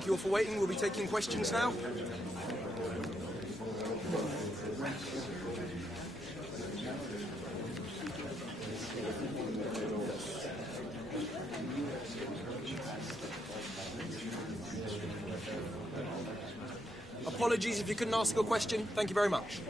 Thank you all for waiting. We'll be taking questions now. Apologies if you couldn't ask your question. Thank you very much.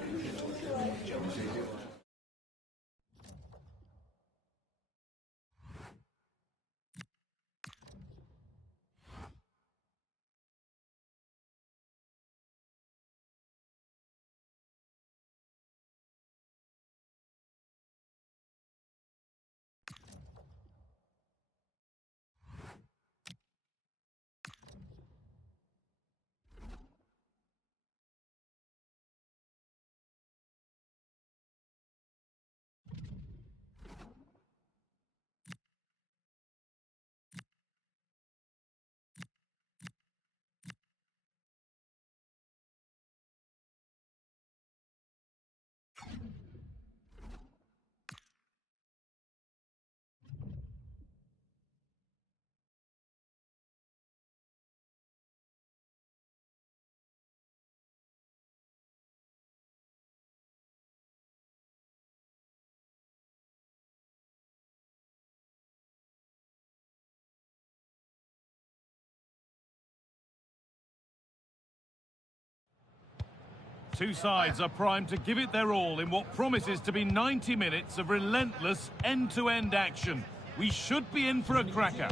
Two sides are primed to give it their all in what promises to be 90 minutes of relentless end-to-end action. We should be in for a cracker.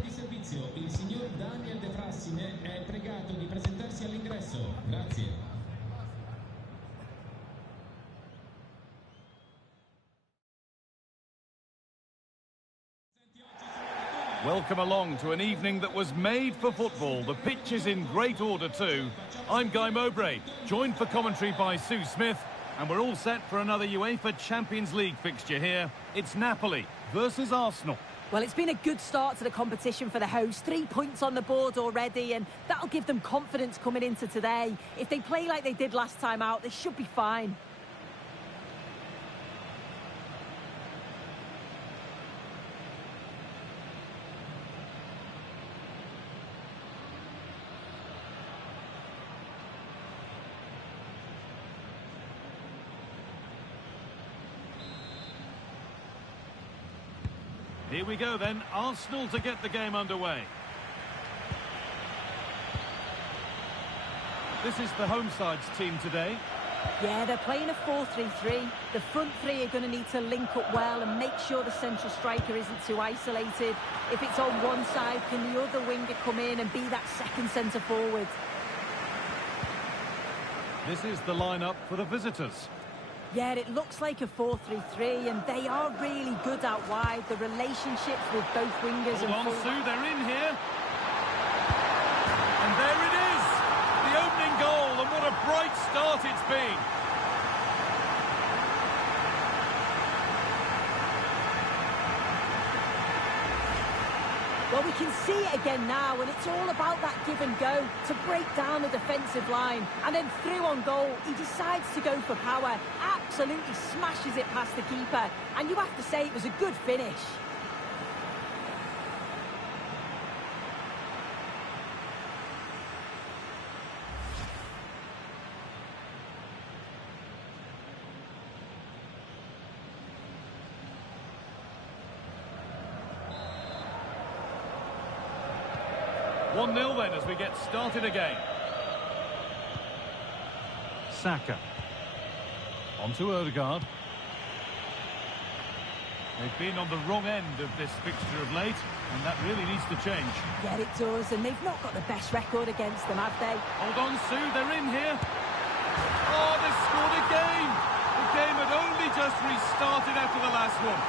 Welcome along to an evening that was made for football. The pitch is in great order too. I'm Guy Mowbray, joined for commentary by Sue Smith, and we're all set for another UEFA Champions League fixture here. It's Napoli versus Arsenal. Well, it's been a good start to the competition for the hosts. 3 points on the board already, and that'll give them confidence coming into today. If they play like they did last time out, they should be fine. Here we go then, Arsenal to get the game underway. This is the home side's team today. Yeah, they're playing a 4-3-3. The front three are going to need to link up well and make sure the central striker isn't too isolated. If it's on one side, can the other winger come in and be that second centre forward? This is the lineup for the visitors. Yeah, it looks like a 4-3-3, and they are really good out wide. The relationships with both wingers Hold and on, Sue, they're in here. And there it is! The opening goal, and what a bright start it's been. Well, we can see it again now, and it's all about that give and go to break down the defensive line. And then through on goal, he decides to go for power, absolutely smashes it past the keeper. And you have to say it was a good finish. One 1-0 then as we get started again. Saka. On to Odegaard. They've been on the wrong end of this fixture of late, and that really needs to change. Yeah, it does, and they've not got the best record against them, have they? Hold on, Sue, they're in here. Oh, they've scored again! The game had only just restarted after the last one.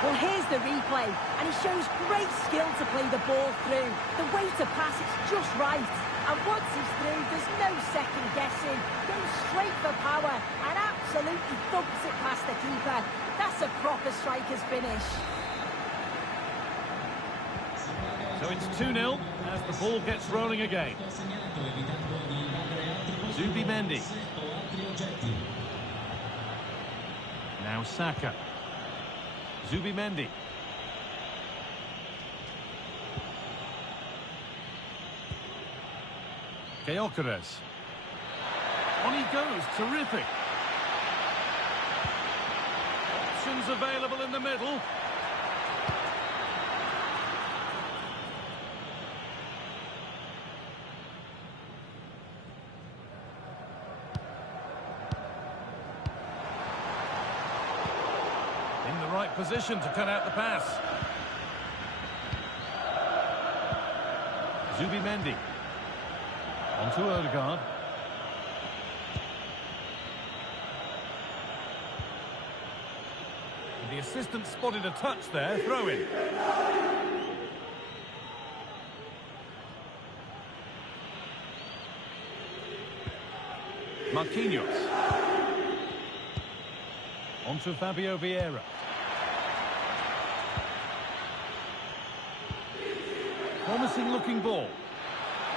Well, here's the replay, and he shows great skill to play the ball through. The way to pass, it's just right. And once he's through, there's no second guessing. Goes straight for power and absolutely thumps it past the keeper. That's a proper striker's finish. So it's 2-0 as the ball gets rolling again. Now Saka. Zubimendi. Gyökeres. On he goes, terrific. Options available in the middle. In the right position to cut out the pass. Zubimendi. On to Odegaard. The assistant spotted a touch there, throw in. Marquinhos. On to Fabio Vieira. Promising looking ball.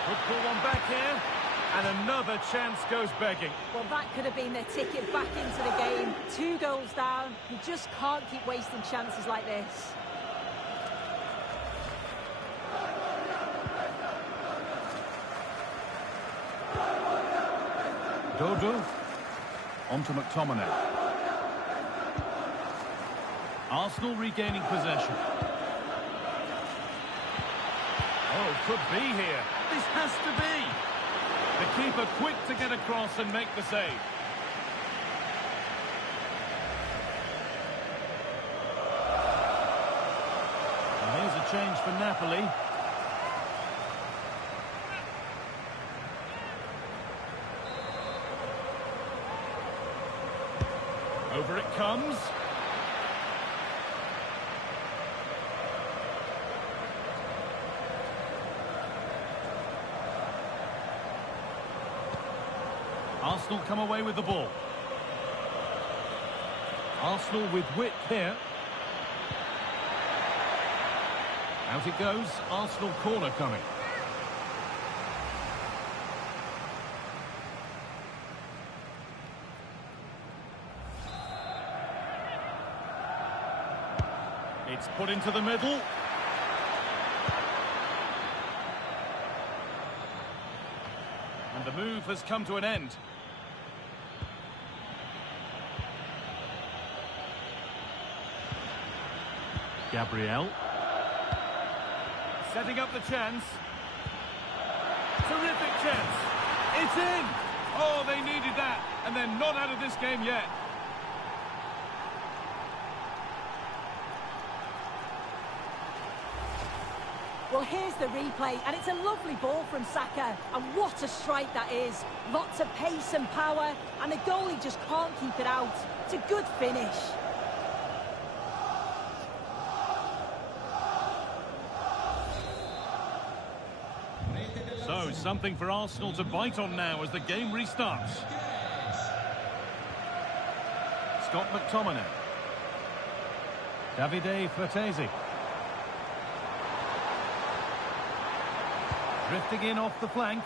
Could pull one back here. And another chance goes begging. Well, that could have been their ticket back into the game. 2 goals down. You just can't keep wasting chances like this. Dodo. On to McTominay. Arsenal regaining possession. Oh, could be here. This has to be. The keeper quick to get across and make the save. And here's a change for Napoli. Over it comes. Arsenal come away with the ball. Arsenal with width here. Out it goes. Arsenal corner coming. It's put into the middle. And the move has come to an end. Gabriel. Setting up the chance. Terrific chance. It's in! Oh, they needed that. And they're not out of this game yet. Well, here's the replay, and it's a lovely ball from Saka. And what a strike that is. Lots of pace and power, and the goalie just can't keep it out. It's a good finish. So, something for Arsenal to bite on now as the game restarts. Scott McTominay. Davide Fratesi. Drifting in off the flank.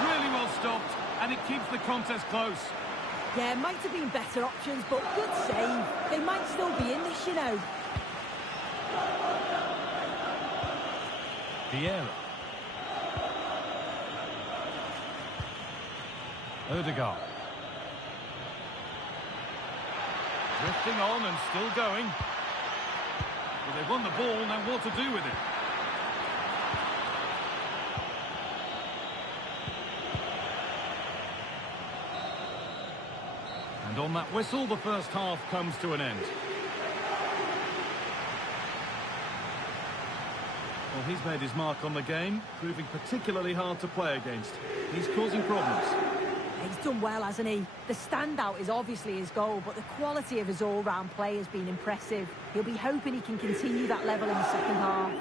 Really well stopped, and it keeps the contest close. Yeah, might have been better options, but good save. They might still be in this, you know. Vieira. Odegaard. Drifting on and still going. Well, they've won the ball, now what to do with it? And on that whistle, the first half comes to an end. Well, he's made his mark on the game, proving particularly hard to play against. He's causing problems. He's done well, hasn't he? The standout is obviously his goal, but the quality of his all-round play has been impressive. He'll be hoping he can continue that level in the second half.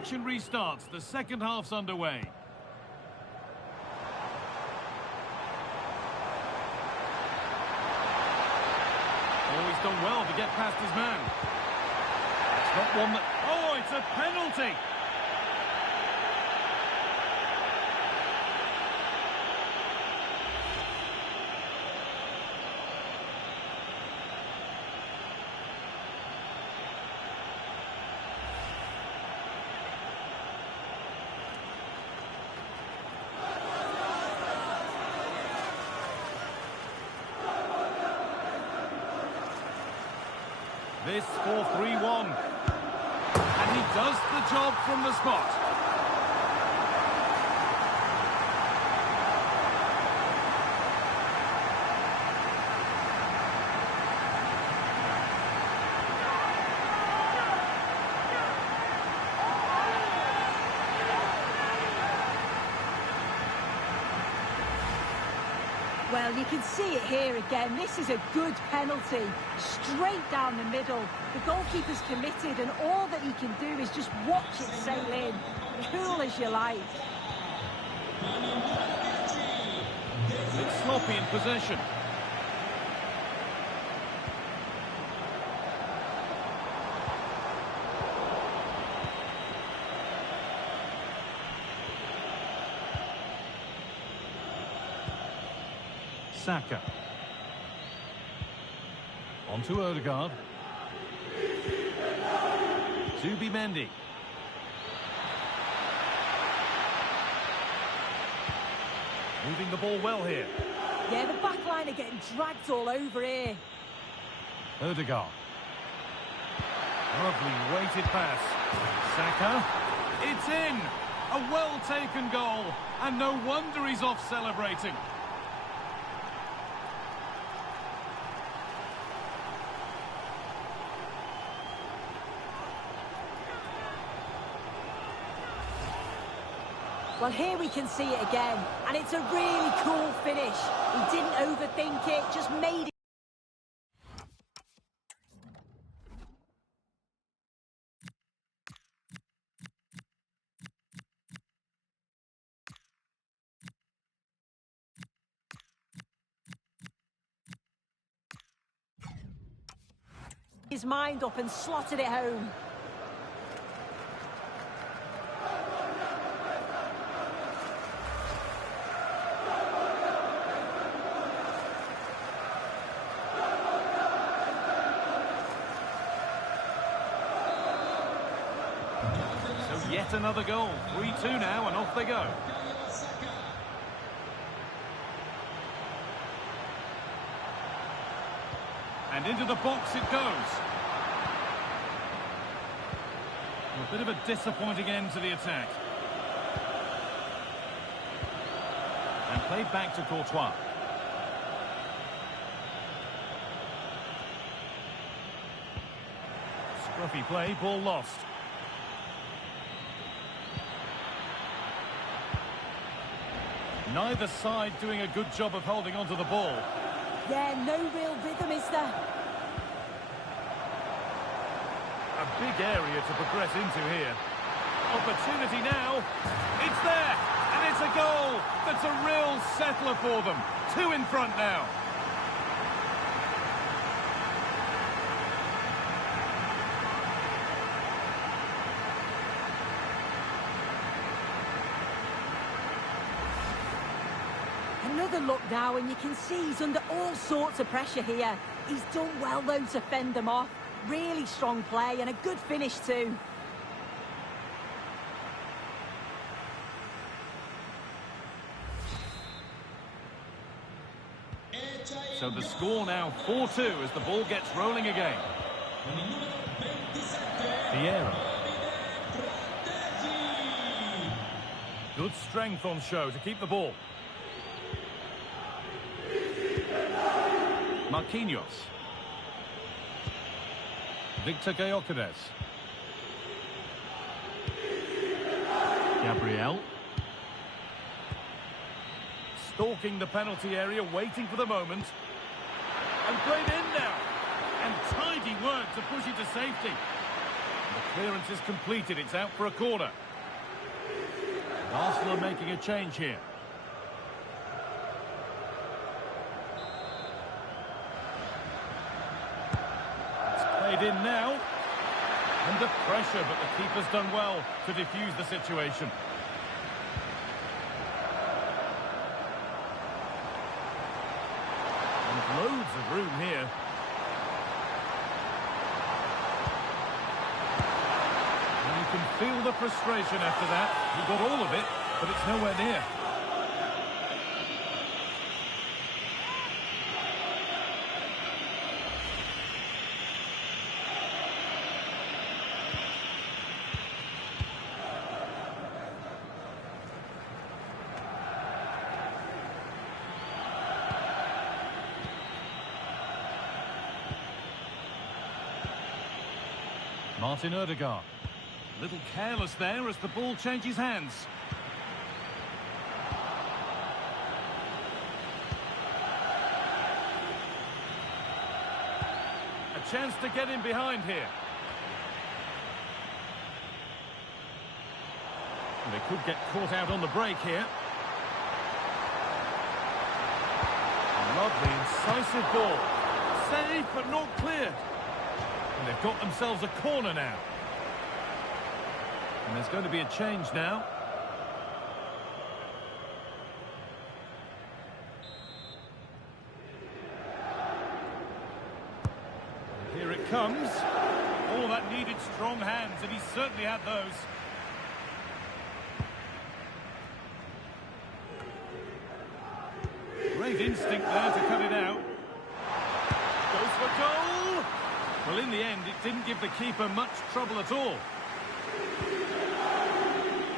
action restarts. The second half's underway. Oh, he's done well to get past his man. It's not one that... Oh, it's a penalty! This for 3-1. And he does the job from the spot. Well, you can see it here again. This is a good penalty. Straight down the middle. The goalkeeper's committed, and all that he can do is just watch it sail in. Cool as you like. It's sloppy in possession. Saka. On to Odegaard. Zubimendi. Moving the ball well here. Yeah, the back line are getting dragged all over here. Odegaard. Lovely weighted pass. Saka. It's in! A well-taken goal. And no wonder he's off celebrating. Well, here we can see it again, and it's a really cool finish. He didn't overthink it, just made it. His mind up and slotted it home. Yet another goal. 3-2 now, and off they go. And into the box it goes. A bit of a disappointing end to the attack. And played back to Courtois. Scruffy play, ball lost. Neither side doing a good job of holding onto the ball. Yeah, no real rhythm, is there? A big area to progress into here. Opportunity now. It's there, and it's a goal. That's a real settler for them. 2 in front now. Another look now, and you can see he's under all sorts of pressure here. He's done well, though, to fend them off. Really strong play and a good finish, too. So the score now 4-2 as the ball gets rolling again. Karьera. Good strength on show to keep the ball. Marquinhos. Victor Gyökeres. Gabriel. Stalking the penalty area, waiting for the moment. And played in now. And tidy work to push it to safety. The clearance is completed. It's out for a corner. Arsenal are making a change here. It's played in now. Under pressure, but the keeper's done well to defuse the situation. And loads of room here. And you can feel the frustration after that. He got all of it, but it's nowhere near. Martin Odegaard. A little careless there as the ball changes hands. A chance to get in behind here. And they could get caught out on the break here. Lovely, incisive ball. Safe, but not cleared. And they've got themselves a corner now. And there's going to be a change now. And here it comes. Oh, that needed strong hands, and he certainly had those. Great instinct there to cut it out. Goes for goal! Well, in the end, it didn't give the keeper much trouble at all.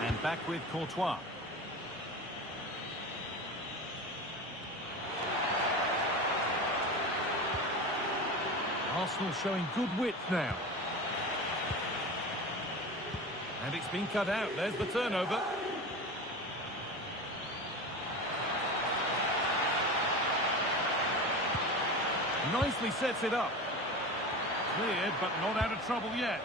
And back with Courtois. Arsenal showing good width now. And it's been cut out. There's the turnover. Nicely sets it up. Cleared, but not out of trouble yet.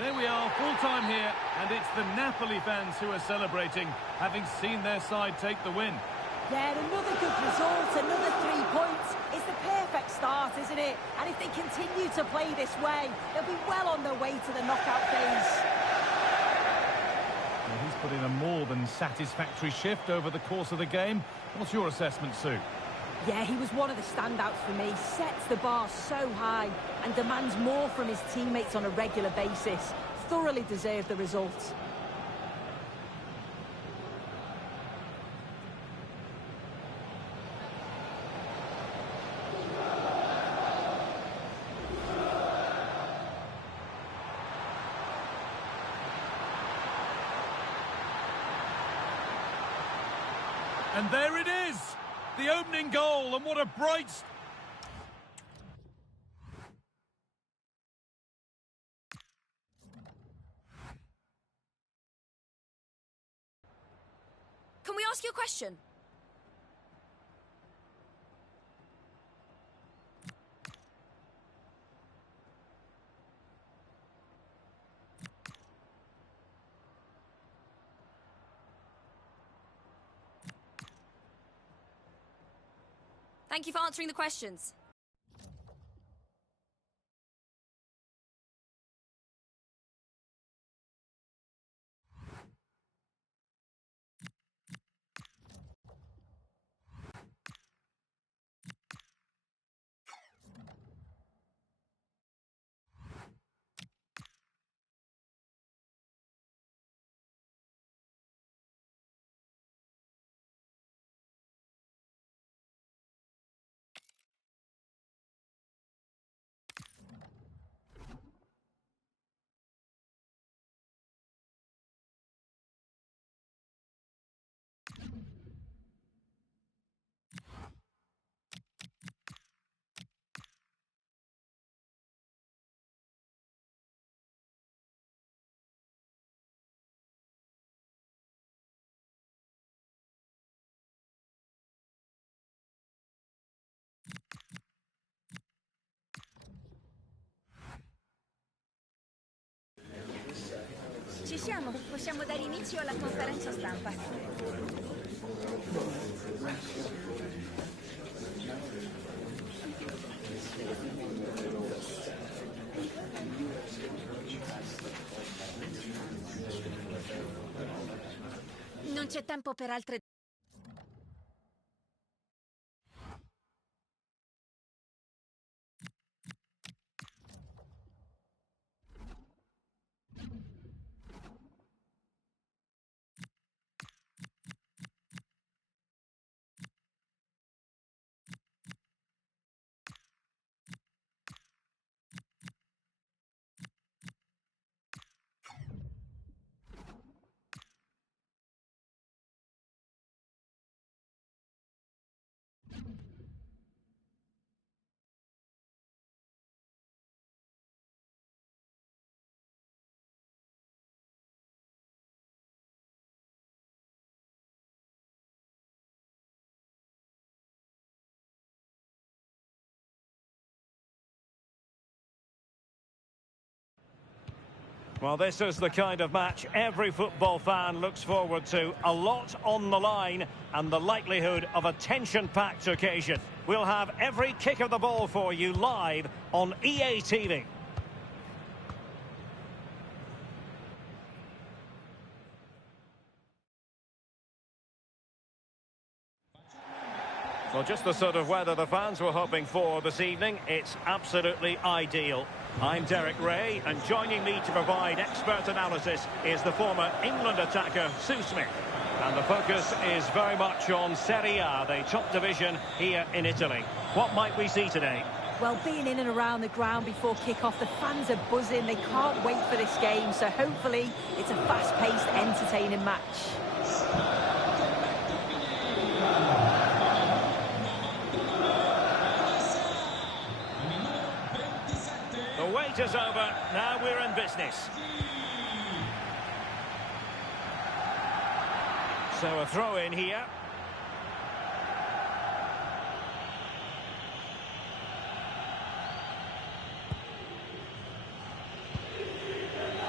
There we are, full-time here, and it's the Napoli fans who are celebrating, having seen their side take the win. Yeah, another good result, another 3 points. It's the perfect start, isn't it? And if they continue to play this way, they'll be well on their way to the knockout phase. Well, he's put in a more than satisfactory shift over the course of the game. What's your assessment, Sue? Yeah, he was one of the standouts for me. Sets the bar so high and demands more from his teammates on a regular basis. Thoroughly deserved the result. And there it is! The opening goal, and what a bright... Can we ask you a question? Thank you for answering the questions. possiamo dare inizio alla conferenza stampa. Non c'è tempo per altre... Well, this is the kind of match every football fan looks forward to. A lot on the line and the likelihood of a tension-packed occasion. We'll have every kick of the ball for you live on EA TV. Well, just the sort of weather the fans were hoping for this evening. It's absolutely ideal. I'm Derek Ray, and joining me to provide expert analysis is the former England attacker, Sue Smith. And the focus is very much on Serie A, the top division here in Italy. What might we see today? Well, being in and around the ground before kick-off, the fans are buzzing. They can't wait for this game, so hopefully it's a fast-paced, entertaining match. The wait is over, now we're in business. So a throw in here.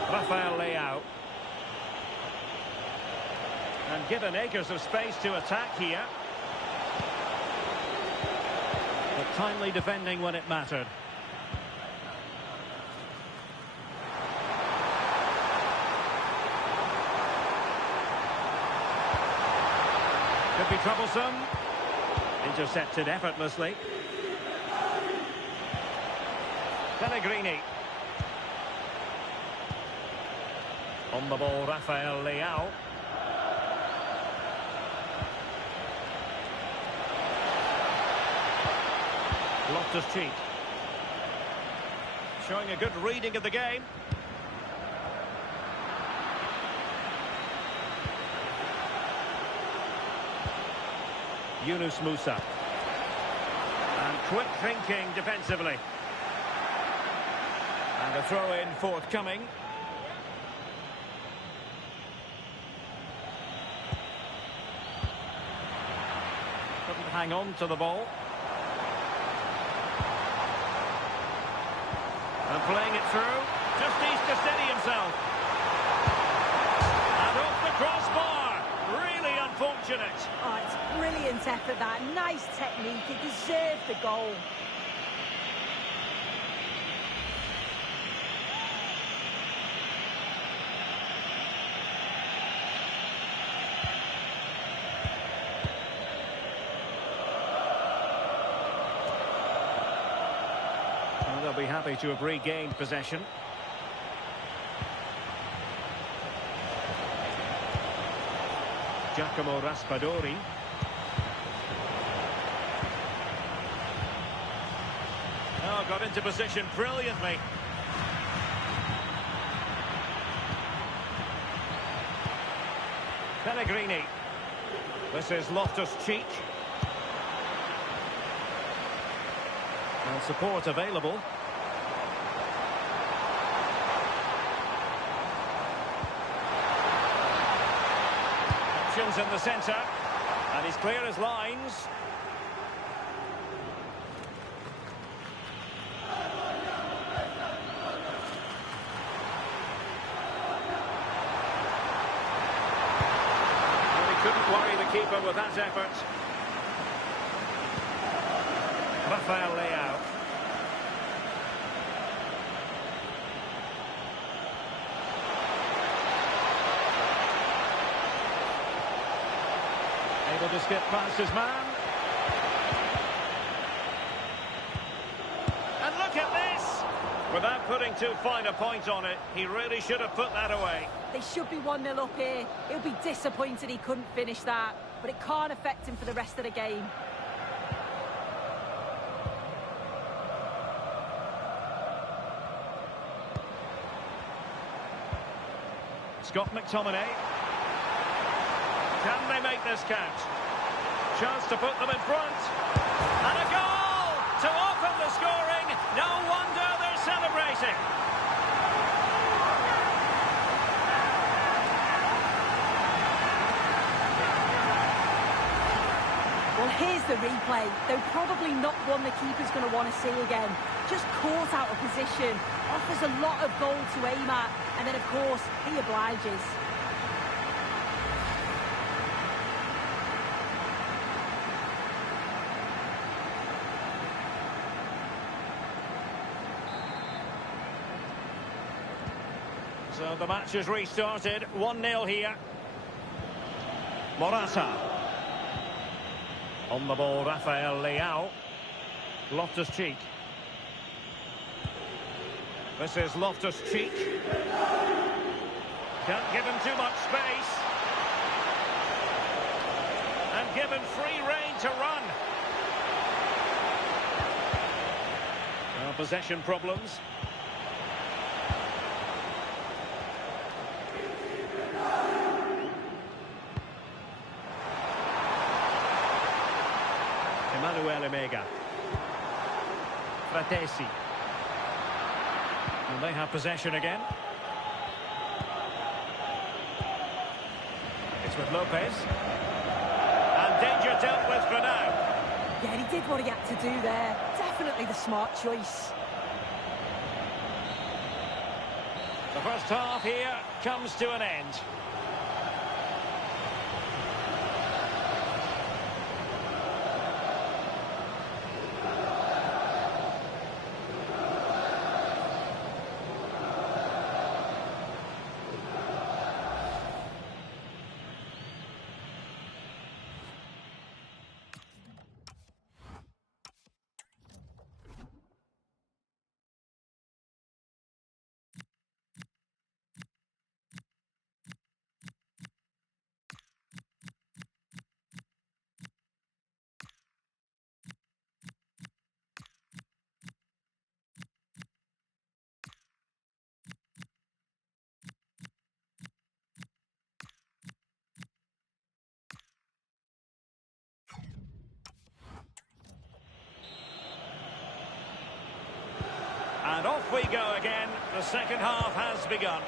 Rafael Leao. And given acres of space to attack here. But timely defending when it mattered. Could be troublesome. Intercepted effortlessly. Pellegrini. On the ball, Rafael Leao. Loftus-Cheek. Showing a good reading of the game. Yunus Musa. And quick thinking defensively. And a throw-in forthcoming. Couldn't hang on to the ball. And playing it through. Just needs to steady himself. And off the crossbar. Really unfortunate. Oh, it's brilliant effort, that. Nice technique. It deserved the goal. Well, they'll be happy to have regained possession. Giacomo Raspadori. Oh, got into position brilliantly. Pellegrini. This is Loftus-Cheek. And support available. Options in the centre. And he's clear as lines. keeper with that effort. Rafael Leao. Able to skip past his man. And look at this! Without putting too fine a point on it, he really should have put that away. They should be 1-0 up here. He'll be disappointed he couldn't finish that, but it can't affect him for the rest of the game. Scott McTominay. Can they make this count? Chance to put them in front. And a goal to open the scoring. No wonder they're celebrating. Well, here's the replay. Though probably not one the keeper's going to want to see again. Just caught out of position. Offers a lot of goal to aim at. And then, of course, he obliges. So the match has restarted. 1-0 here. Morata. On the ball, Rafael Leao. Loftus-Cheek. This is Loftus-Cheek. Can't give him too much space. And given free rein to run. Possession problems. Emega. Fratesi. And they have possession again. It's with Lopez. And danger dealt with for now. Yeah, he did what he had to do there. Definitely the smart choice. The first half here comes to an end. And off we go again. The second half has begun.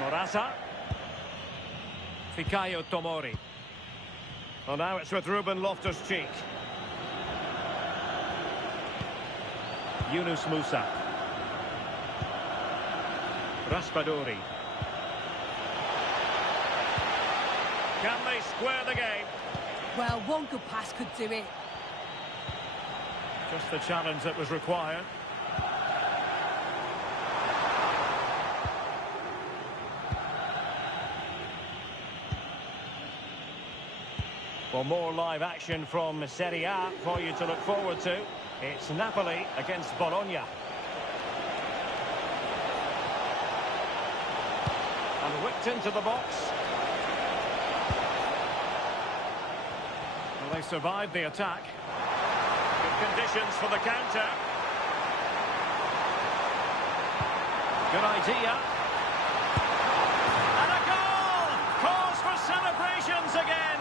Morata. Fikayo Tomori. Well, now it's with Ruben Loftus-Cheek. Yunus Musa. Raspadori. Can they square the game? Well, one good pass could do it. Just the challenge that was required. For more live action from Serie A for you to look forward to, it's Napoli against Bologna. And whipped into the box. Well, they survived the attack. Good conditions for the counter. Good idea. And a goal! Cause for celebrations again.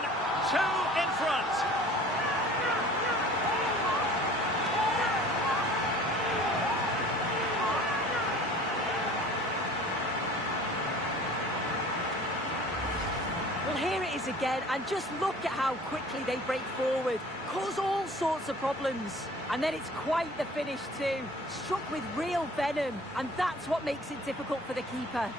2 in front. Well, here it is again, and just look at how quickly they break forward. Cause all sorts of problems. And then it's quite the finish too. Struck with real venom, and that's what makes it difficult for the keeper.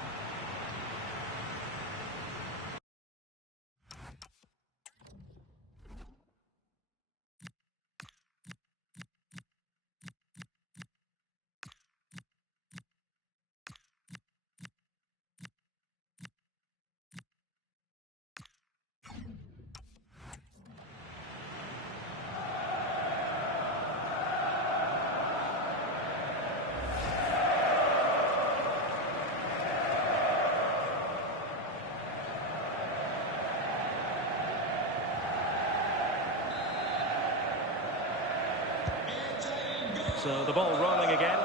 So the ball rolling again,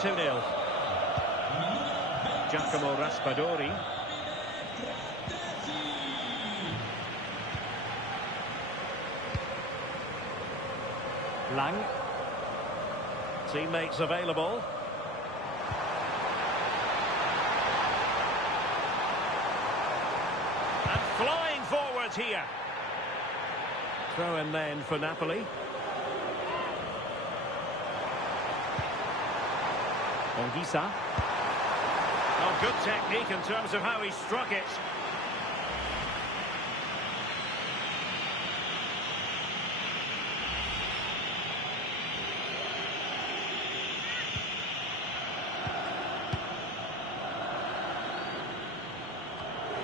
2-0. Giacomo Raspadori. Lang. Teammates available. And flying forwards here. Throw in then for Napoli. Ongisa. Oh, good technique in terms of how he struck it.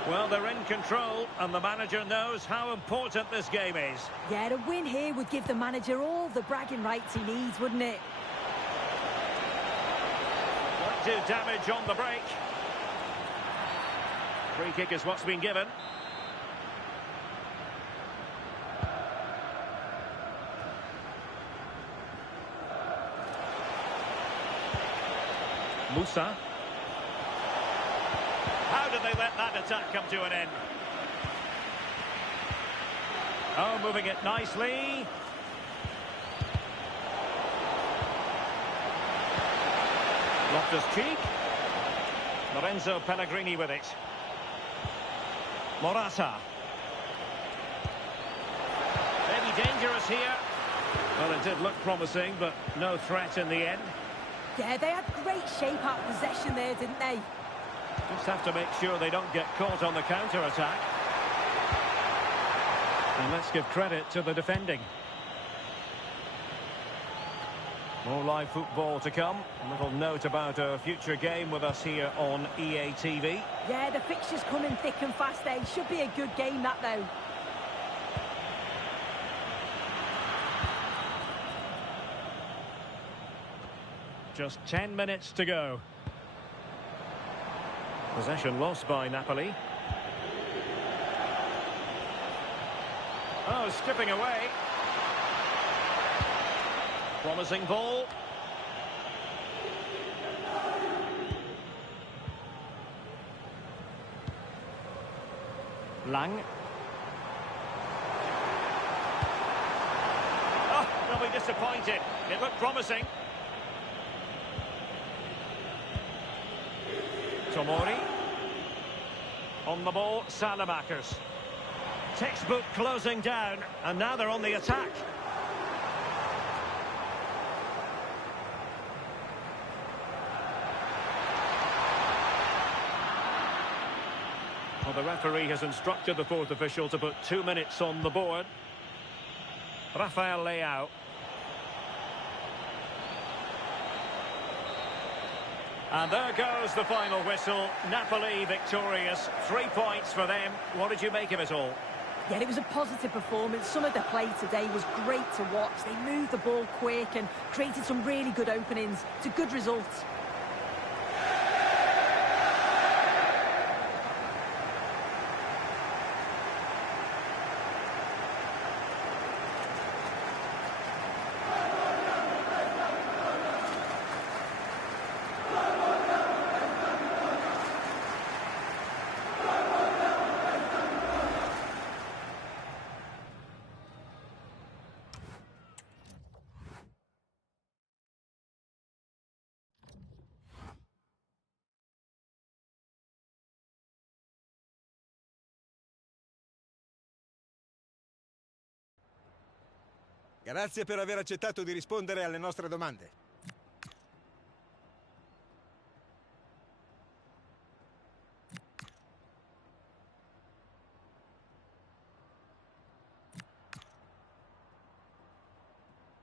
Well, they're in control, and the manager knows how important this game is. Yeah, a win here would give the manager all the bragging rights he needs, wouldn't it? Won't do damage on the break. Free kick is what's been given. Musa. How did they let that attack come to an end? Oh, moving it nicely. Loftus-Cheek. Lorenzo Pellegrini with it. Morata. Maybe dangerous here. Well, it did look promising, but no threat in the end. Yeah, they had great shape out of possession there, didn't they? Just have to make sure they don't get caught on the counter-attack. And let's give credit to the defending. More live football to come. A little note about a future game with us here on EA TV. Yeah, the fixtures coming thick and fast there. Should be a good game, that, though. Just 10 minutes to go. Possession lost by Napoli. Oh, skipping away. Promising ball. Lang. Oh, they'll be disappointed. It looked promising. Tomori. On the ball, Salamakers. Textbook closing down, and now they're on the attack. Well, the referee has instructed the fourth official to put 2 minutes on the board. Rafael Leao. And there goes the final whistle. Napoli victorious. 3 points for them. What did you make of it all? Yeah, it was a positive performance. Some of the play today was great to watch. They moved the ball quick and created some really good openings. It's a good result. Grazie per aver accettato di rispondere alle nostre domande.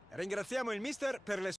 Ringraziamo il mister per le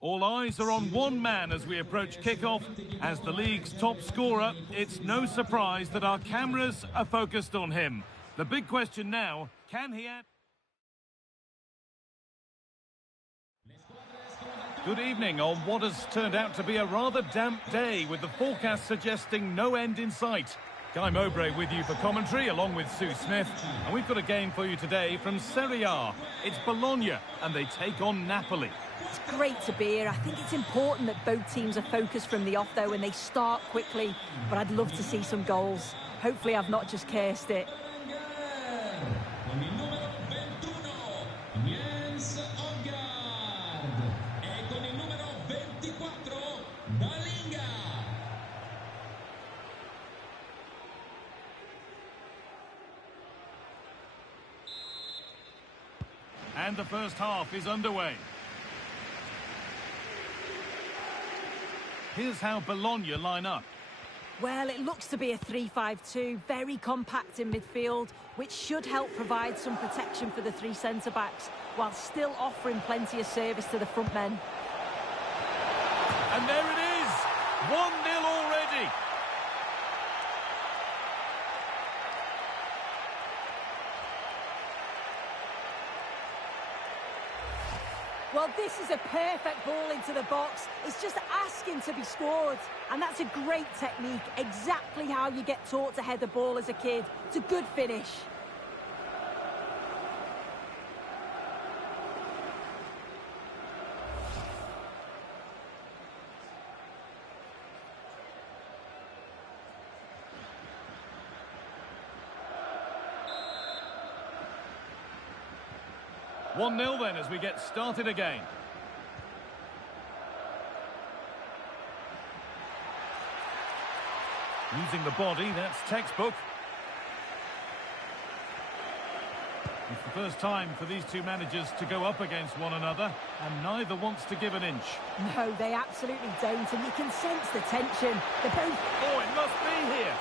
All eyes are on one man as we approach kickoff. As the league's top scorer, it's no surprise that our cameras are focused on him. The big question now, can he add... Good evening on what has turned out to be a rather damp day, with the forecast suggesting no end in sight. Guy Mowbray with you for commentary, along with Sue Smith. And we've got a game for you today from Serie A. It's Bologna, and they take on Napoli. It's great to be here. I think it's important that both teams are focused from the off, though, and they start quickly. But I'd love to see some goals. Hopefully I've not just cursed it. And the first half is underway. Here's how Bologna line up. Well, it looks to be a 3-5-2, very compact in midfield, which should help provide some protection for the three centre-backs, while still offering plenty of service to the front men. And there it is! 1-0 already! Well, this is a perfect ball into the box. It's just asking to be scored. And that's a great technique, exactly how you get taught to head the ball as a kid. It's a good finish. One 1-0 then as we get started again. Using the body, that's textbook. It's the first time for these two managers to go up against one another, and neither wants to give an inch. No, they absolutely don't, and you can sense the tension. They're both... Oh, it must be here!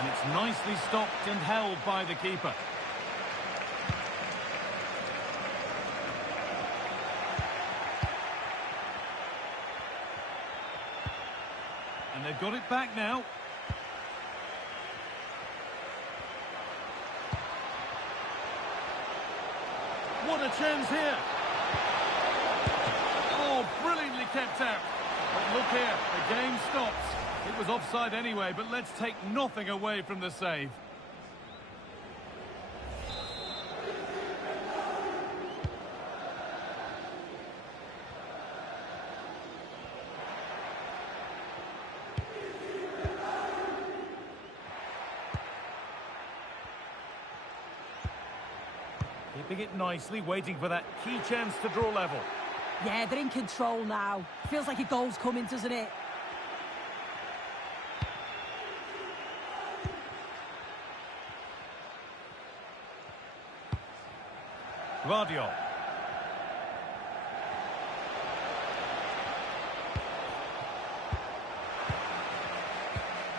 And it's nicely stopped and held by the keeper. And they've got it back now. What a chance here. Oh, brilliantly kept out. But look here, the game stops. It was offside anyway, but let's take nothing away from the save. Keeping it nicely, waiting for that key chance to draw level. Yeah, they're in control now. Feels like a goal's coming, doesn't it? Guardiola.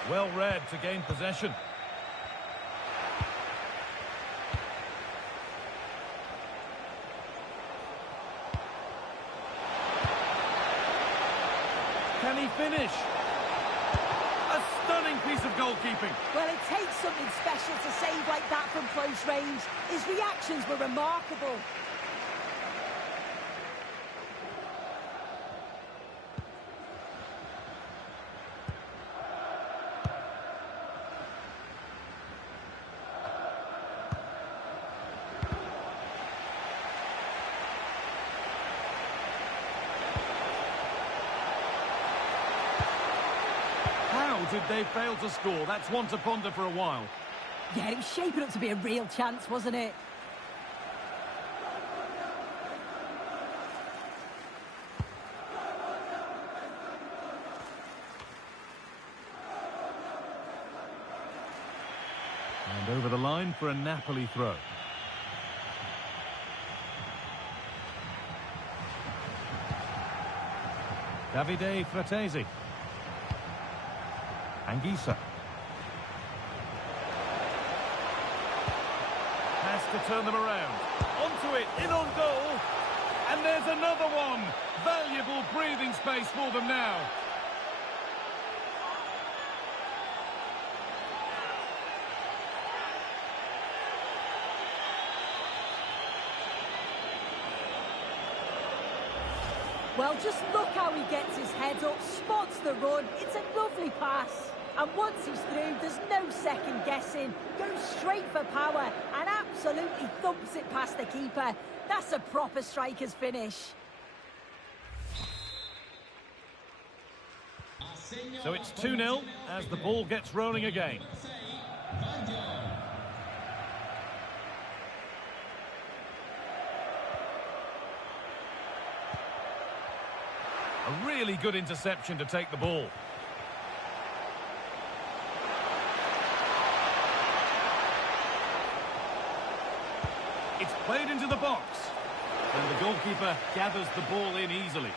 Well read to gain possession. Can he finish? A stunning piece of goalkeeping. Well, it takes something special to save like that from close range. His reactions were remarkable. How did they fail to score? That's one to ponder for a while. Yeah, it was shaping up to be a real chance, wasn't it? And over the line for a Napoli throw. Davide Fratesi. Anguissa. Has to turn them around. Onto it, in on goal. And there's another one. Valuable breathing space for them now. Well, just look how he gets his head up, spots the run. It's a lovely pass. And once he's through, there's no second guessing. Goes straight for power and absolutely thumps it past the keeper. That's a proper striker's finish. So it's 2-0 as the ball gets rolling again. A really good interception to take the ball. It's played into the box. And the goalkeeper gathers the ball in easily.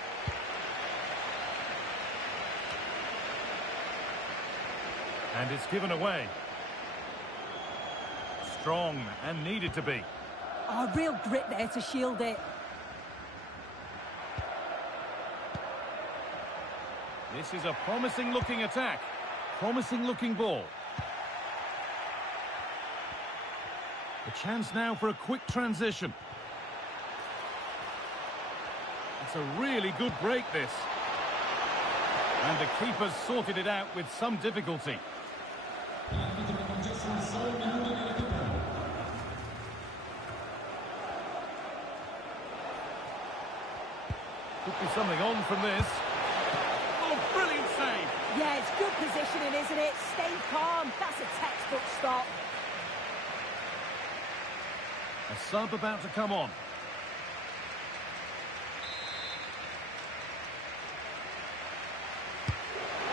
And it's given away. Strong and needed to be. Oh, real grit there to shield it. This is a promising-looking attack. Promising-looking ball. A chance now for a quick transition. It's a really good break, this. And the keeper's sorted it out with some difficulty. Could be something on from this. Oh, brilliant save! Yeah, it's good positioning, isn't it? Stay calm. That's a textbook stop. A sub about to come on.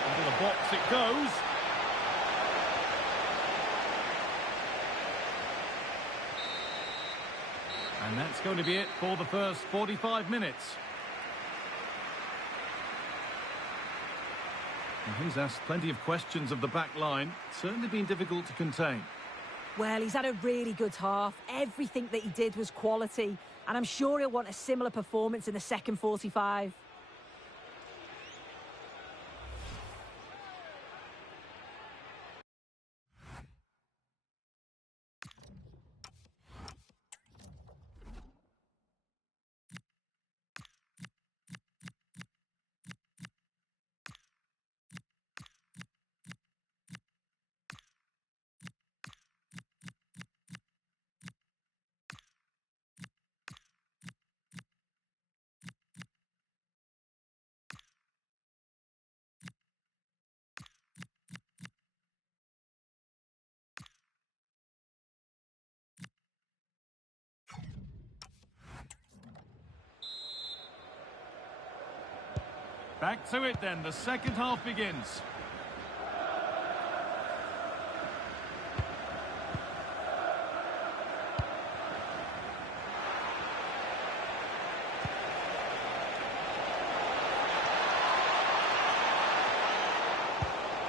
Into the box it goes. And that's going to be it for the first 45 minutes. And he's asked plenty of questions of the back line. Certainly been difficult to contain. Well, he's had a really good half. Everything that he did was quality. And I'm sure he'll want a similar performance in the second 45. Back to it then, the second half begins.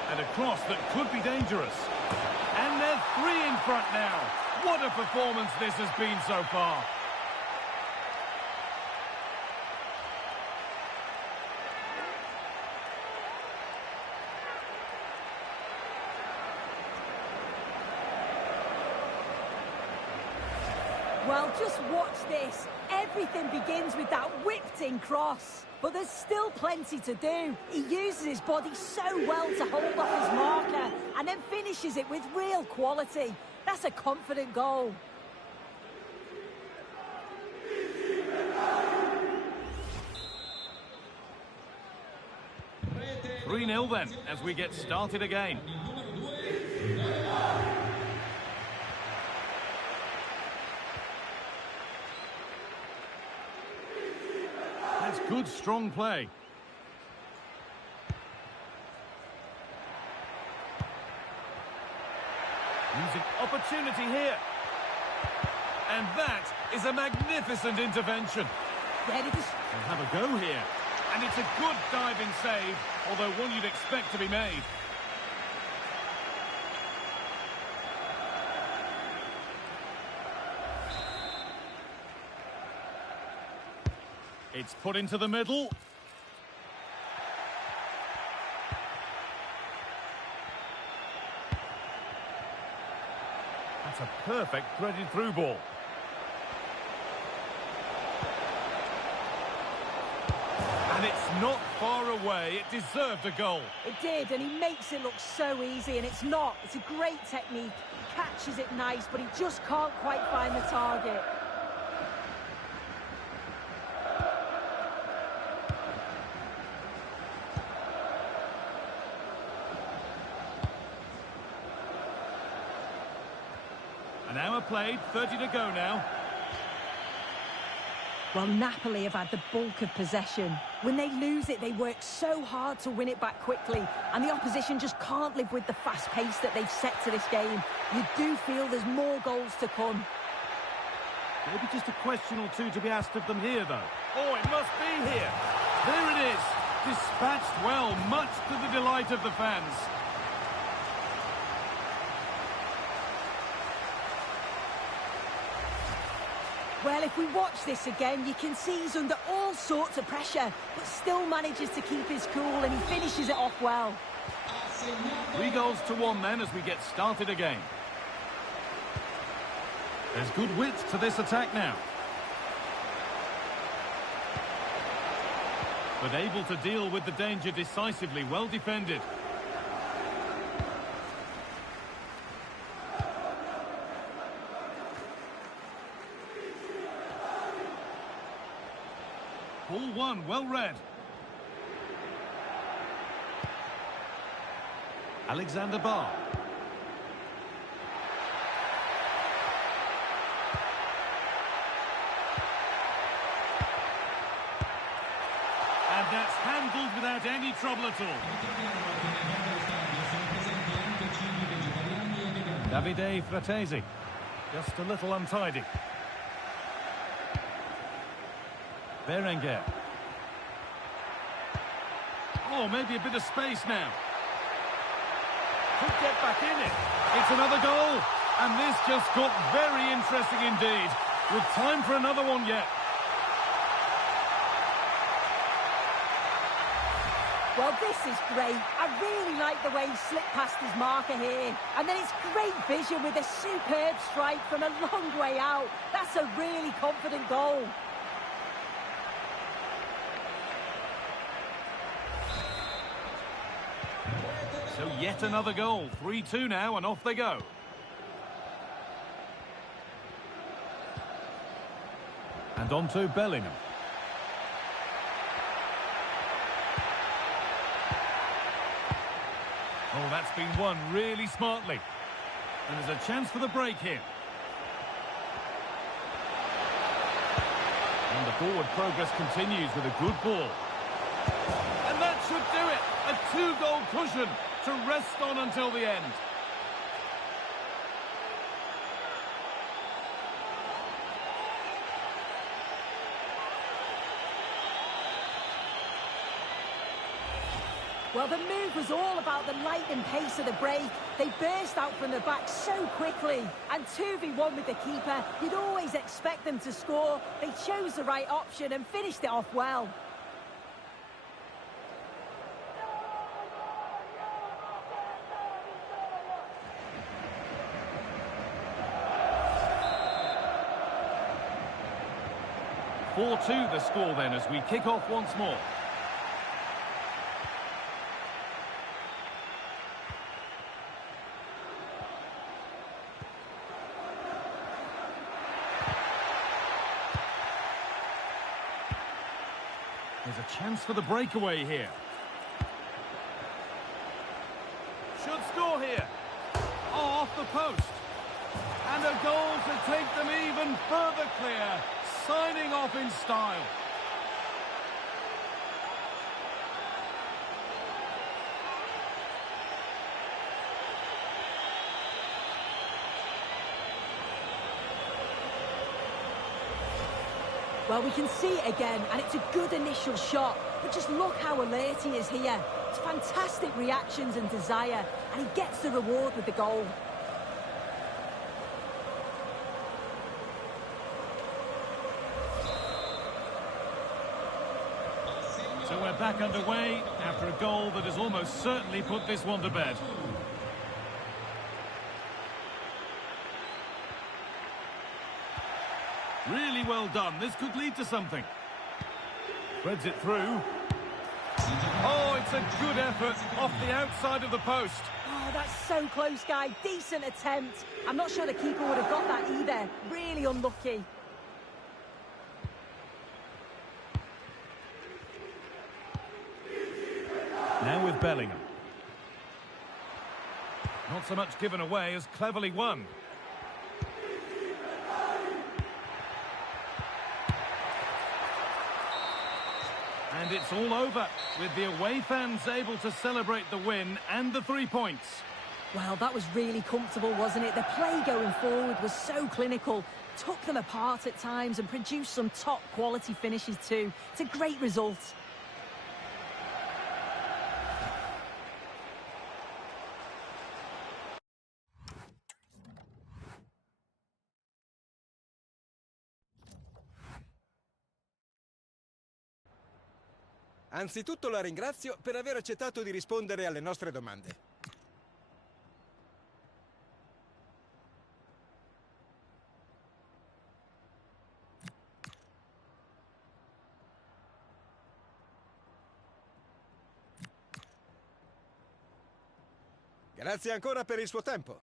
And a cross that could be dangerous. And they're three in front now. What a performance this has been so far. Well, just watch this. Everything begins with that whipped-in cross. But there's still plenty to do. He uses his body so well to hold off his marker and then finishes it with real quality. That's a confident goal. Three 0 then, as we get started again. That's good, strong play. Using opportunity here. And that is a magnificent intervention. Yeah, it is. They'll have a go here. And it's a good diving save, although one you'd expect to be made. It's put into the middle. That's a perfect threaded through ball. And it's not far away. It deserved a goal. It did, and he makes it look so easy, and it's not. It's a great technique. He catches it nice, but he just can't quite find the target. An hour played, 30 to go now. Well, Napoli have had the bulk of possession. When they lose it, they work so hard to win it back quickly, and the opposition just can't live with the fast pace that they've set to this game. You do feel there's more goals to come. Maybe just a question or two to be asked of them here, though. Oh, it must be here. There it is. Dispatched well, much to the delight of the fans. Well, if we watch this again, you can see he's under all sorts of pressure, but still manages to keep his cool, and he finishes it off well. 3-1 then as we get started again. There's good width to this attack now. But able to deal with the danger decisively, well defended. Ball one, well read. Alexander Barr. And that's handled without any trouble at all. Davide Fratesi, just a little untidy. Berenguer. Oh, maybe a bit of space now. Could get back in it. It's another goal. And this just got very interesting indeed. With time for another one yet. Well, this is great. I really like the way he slipped past his marker here. And then it's great vision with a superb strike from a long way out. That's a really confident goal. So yet another goal. 3-2 now, and off they go. And on to Bellingham. Oh, that's been won really smartly. And there's a chance for the break here. And the forward progress continues with a good ball. And that should do it. A 2-goal cushion to rest on until the end. Well, the move was all about the lightning pace of the break. They burst out from the back so quickly. And 2v1 with the keeper, you'd always expect them to score. They chose the right option and finished it off well. The score then as we kick off once more. There's a chance for the breakaway here. Should score here. Oh, off the post. And a goal to take them even further clear. Signing off in style. Well, we can see it again, and it's a good initial shot. But just look how alert he is here. It's fantastic reactions and desire, and he gets the reward with the goal. So we're back underway after a goal that has almost certainly put this one to bed. Really well done. This could lead to something. Threads it through. Oh, it's a good effort off the outside of the post. Oh, that's so close, guy. Decent attempt. I'm not sure the keeper would have got that either. Really unlucky. Now with Bellingham. Not so much given away as cleverly won. And it's all over, with the away fans able to celebrate the win and the 3 points. Well, that was really comfortable, wasn't it? The play going forward was so clinical, took them apart at times and produced some top-quality finishes too. It's a great result. Anzitutto la ringrazio per aver accettato di rispondere alle nostre domande. Grazie ancora per il suo tempo.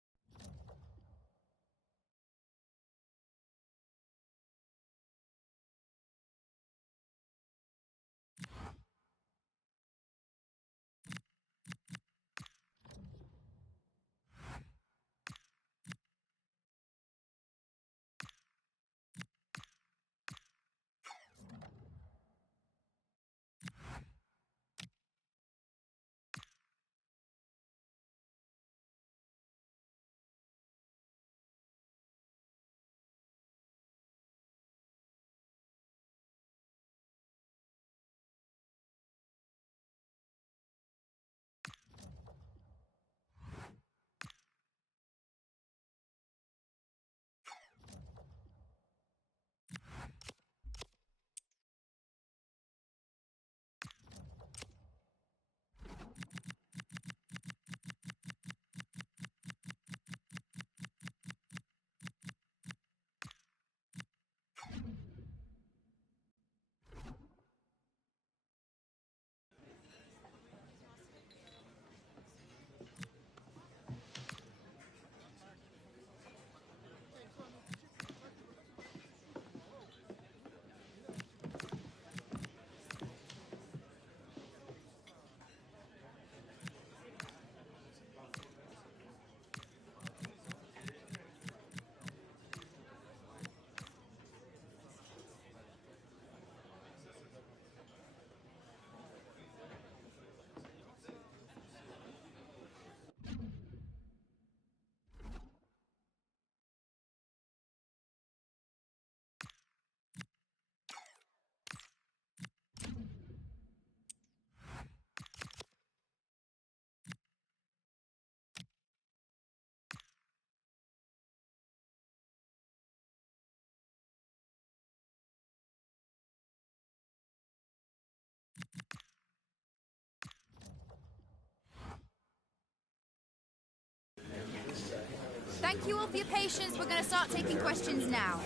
Thank you all for your patience. We're going to start taking questions now.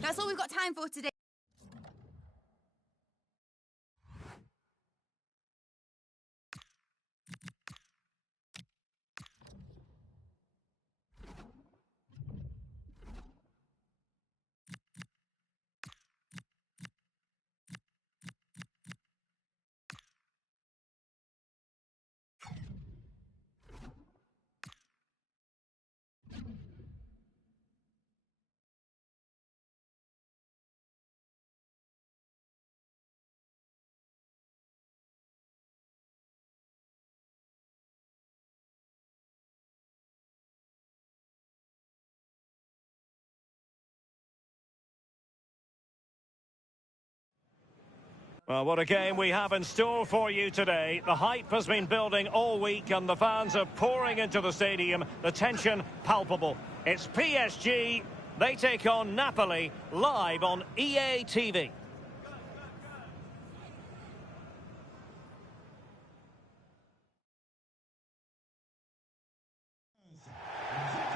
That's all we've got time for today. Well, what a game we have in store for you today. The hype has been building all week and the fans are pouring into the stadium. The tension palpable. It's PSG. They take on Napoli live on EA TV.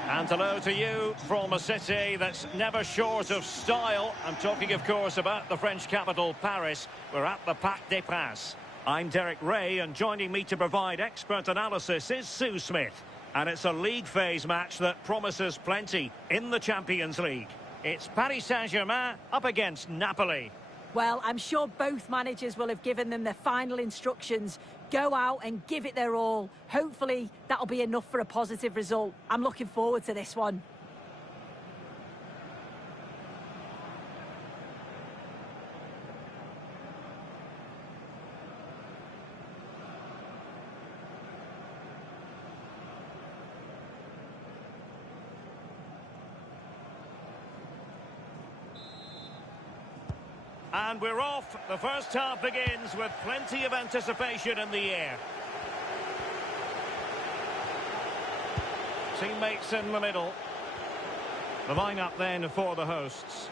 And hello to you from a city that's never short of style. I'm talking, of course, about the French capital, Paris. We're at the Parc des Princes. I'm Derek Ray, and joining me to provide expert analysis is Sue Smith. And it's a league phase match that promises plenty in the Champions League. It's Paris Saint-Germain up against Napoli. Well, I'm sure both managers will have given them their final instructions. Go out and give it their all. Hopefully, that'll be enough for a positive result. I'm looking forward to this one. And we're off. The first half begins with plenty of anticipation in the air. Teammates in the middle. The line-up then for the hosts.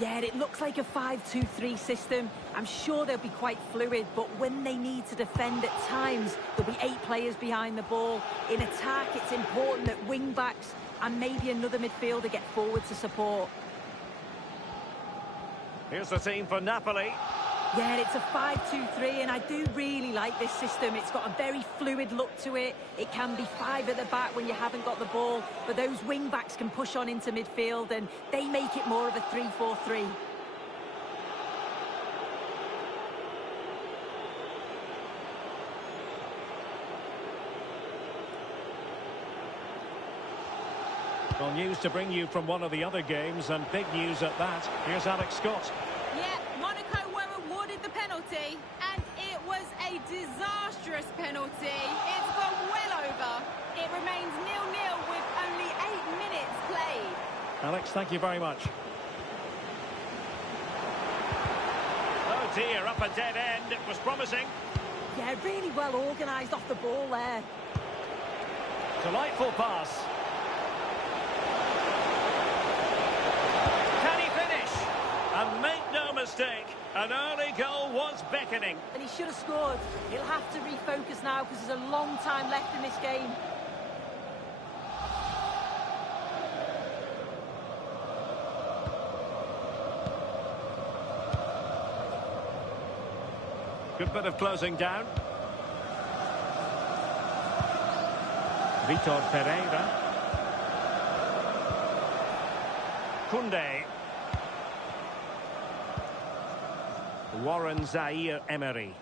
Yeah, it looks like a 5-2-3 system. I'm sure they'll be quite fluid, but when they need to defend at times, there'll be 8 players behind the ball. In attack, it's important that wing-backs and maybe another midfielder get forward to support. Here's the team for Napoli. Yeah, it's a 5-2-3, and I do really like this system. It's got a very fluid look to it. It can be 5 at the back when you haven't got the ball, but those wing-backs can push on into midfield, and they make it more of a 3-4-3. Well, news to bring you from one of the other games, and big news at that. Here's Alex Scott. Yeah, Monaco were awarded the penalty, and it was a disastrous penalty. It's gone well over. It remains 0-0 with only 8 minutes played. Alex, thank you very much. Oh dear, up a dead end. It was promising. Yeah, really well organised off the ball there. Delightful pass. And make no mistake, an early goal was beckoning. And he should have scored. He'll have to refocus now because there's a long time left in this game. Good bit of closing down. Vitor Pereira. Koundé. Warren Zaire-Emery.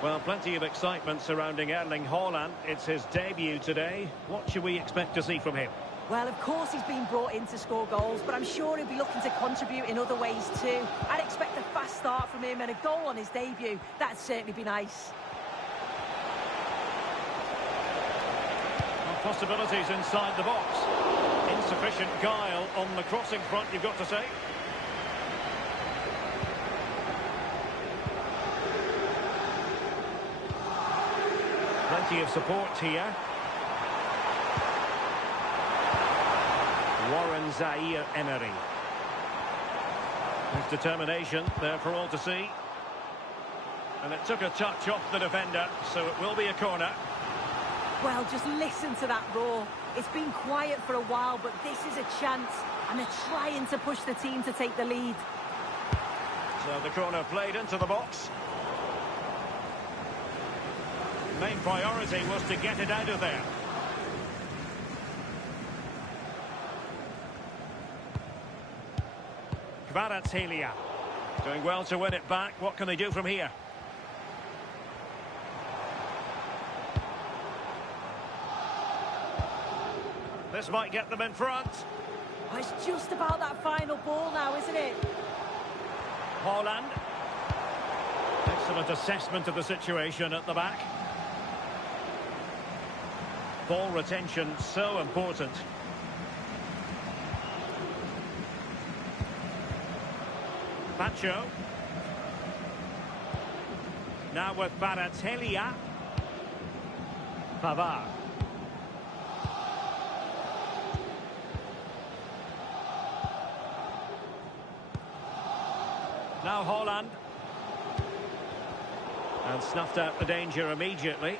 Well, plenty of excitement surrounding Erling Holland. It's his debut today. What should we expect to see from him? Well, of course he's been brought in to score goals, but I'm sure he'll be looking to contribute in other ways too. I'd expect a fast start from him and a goal on his debut. That'd certainly be nice. Well, possibilities inside the box. Insufficient guile on the crossing front, you've got to say. Plenty of support here. Warren Zaire-Emery. His determination there for all to see. And it took a touch off the defender, so it will be a corner. Well, just listen to that roar. It's been quiet for a while, but this is a chance, and they're trying to push the team to take the lead. So the corner played into the box. Main priority was to get it out of there. Kvaratskhelia doing well to win it back. What can they do from here? This might get them in front. Oh, it's just about that final ball now, isn't it? Holland. Excellent assessment of the situation at the back. Ball retention so important. Pacho. Now with Baratelia. Pavard. Now Holland. And snuffed out the danger immediately.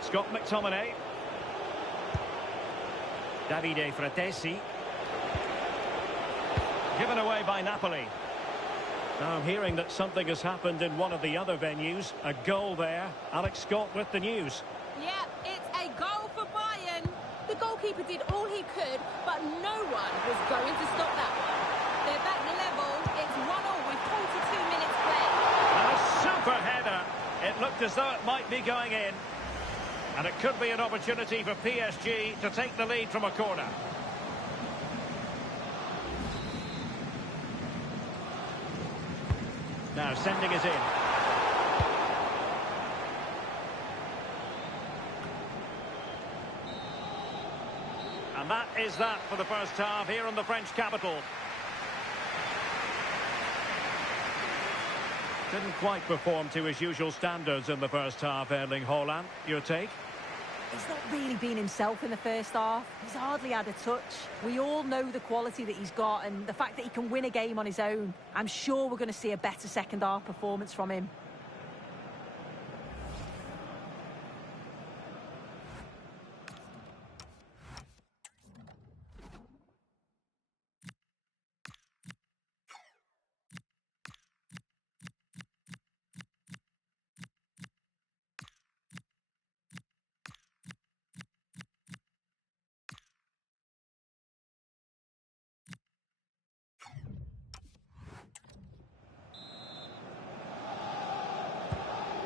Scott McTominay. Davide Fratesi. Given away by Napoli. Now I'm hearing that something has happened in one of the other venues. A goal there. Alex Scott with the news. Yeah, it's a goal for Bayern. The goalkeeper did all he could, but no one was going to stop that one. They're back level. It's 1-1 with 42 minutes played. And a super header. It looked as though it might be going in. And it could be an opportunity for PSG to take the lead from a corner. Now sending it in. And that is that for the first half here in the French capital. Didn't quite perform to his usual standards in the first half, Erling Haaland. Your take? He's not really been himself in the first half. He's hardly had a touch. We all know the quality that he's got and the fact that he can win a game on his own. I'm sure we're going to see a better second half performance from him.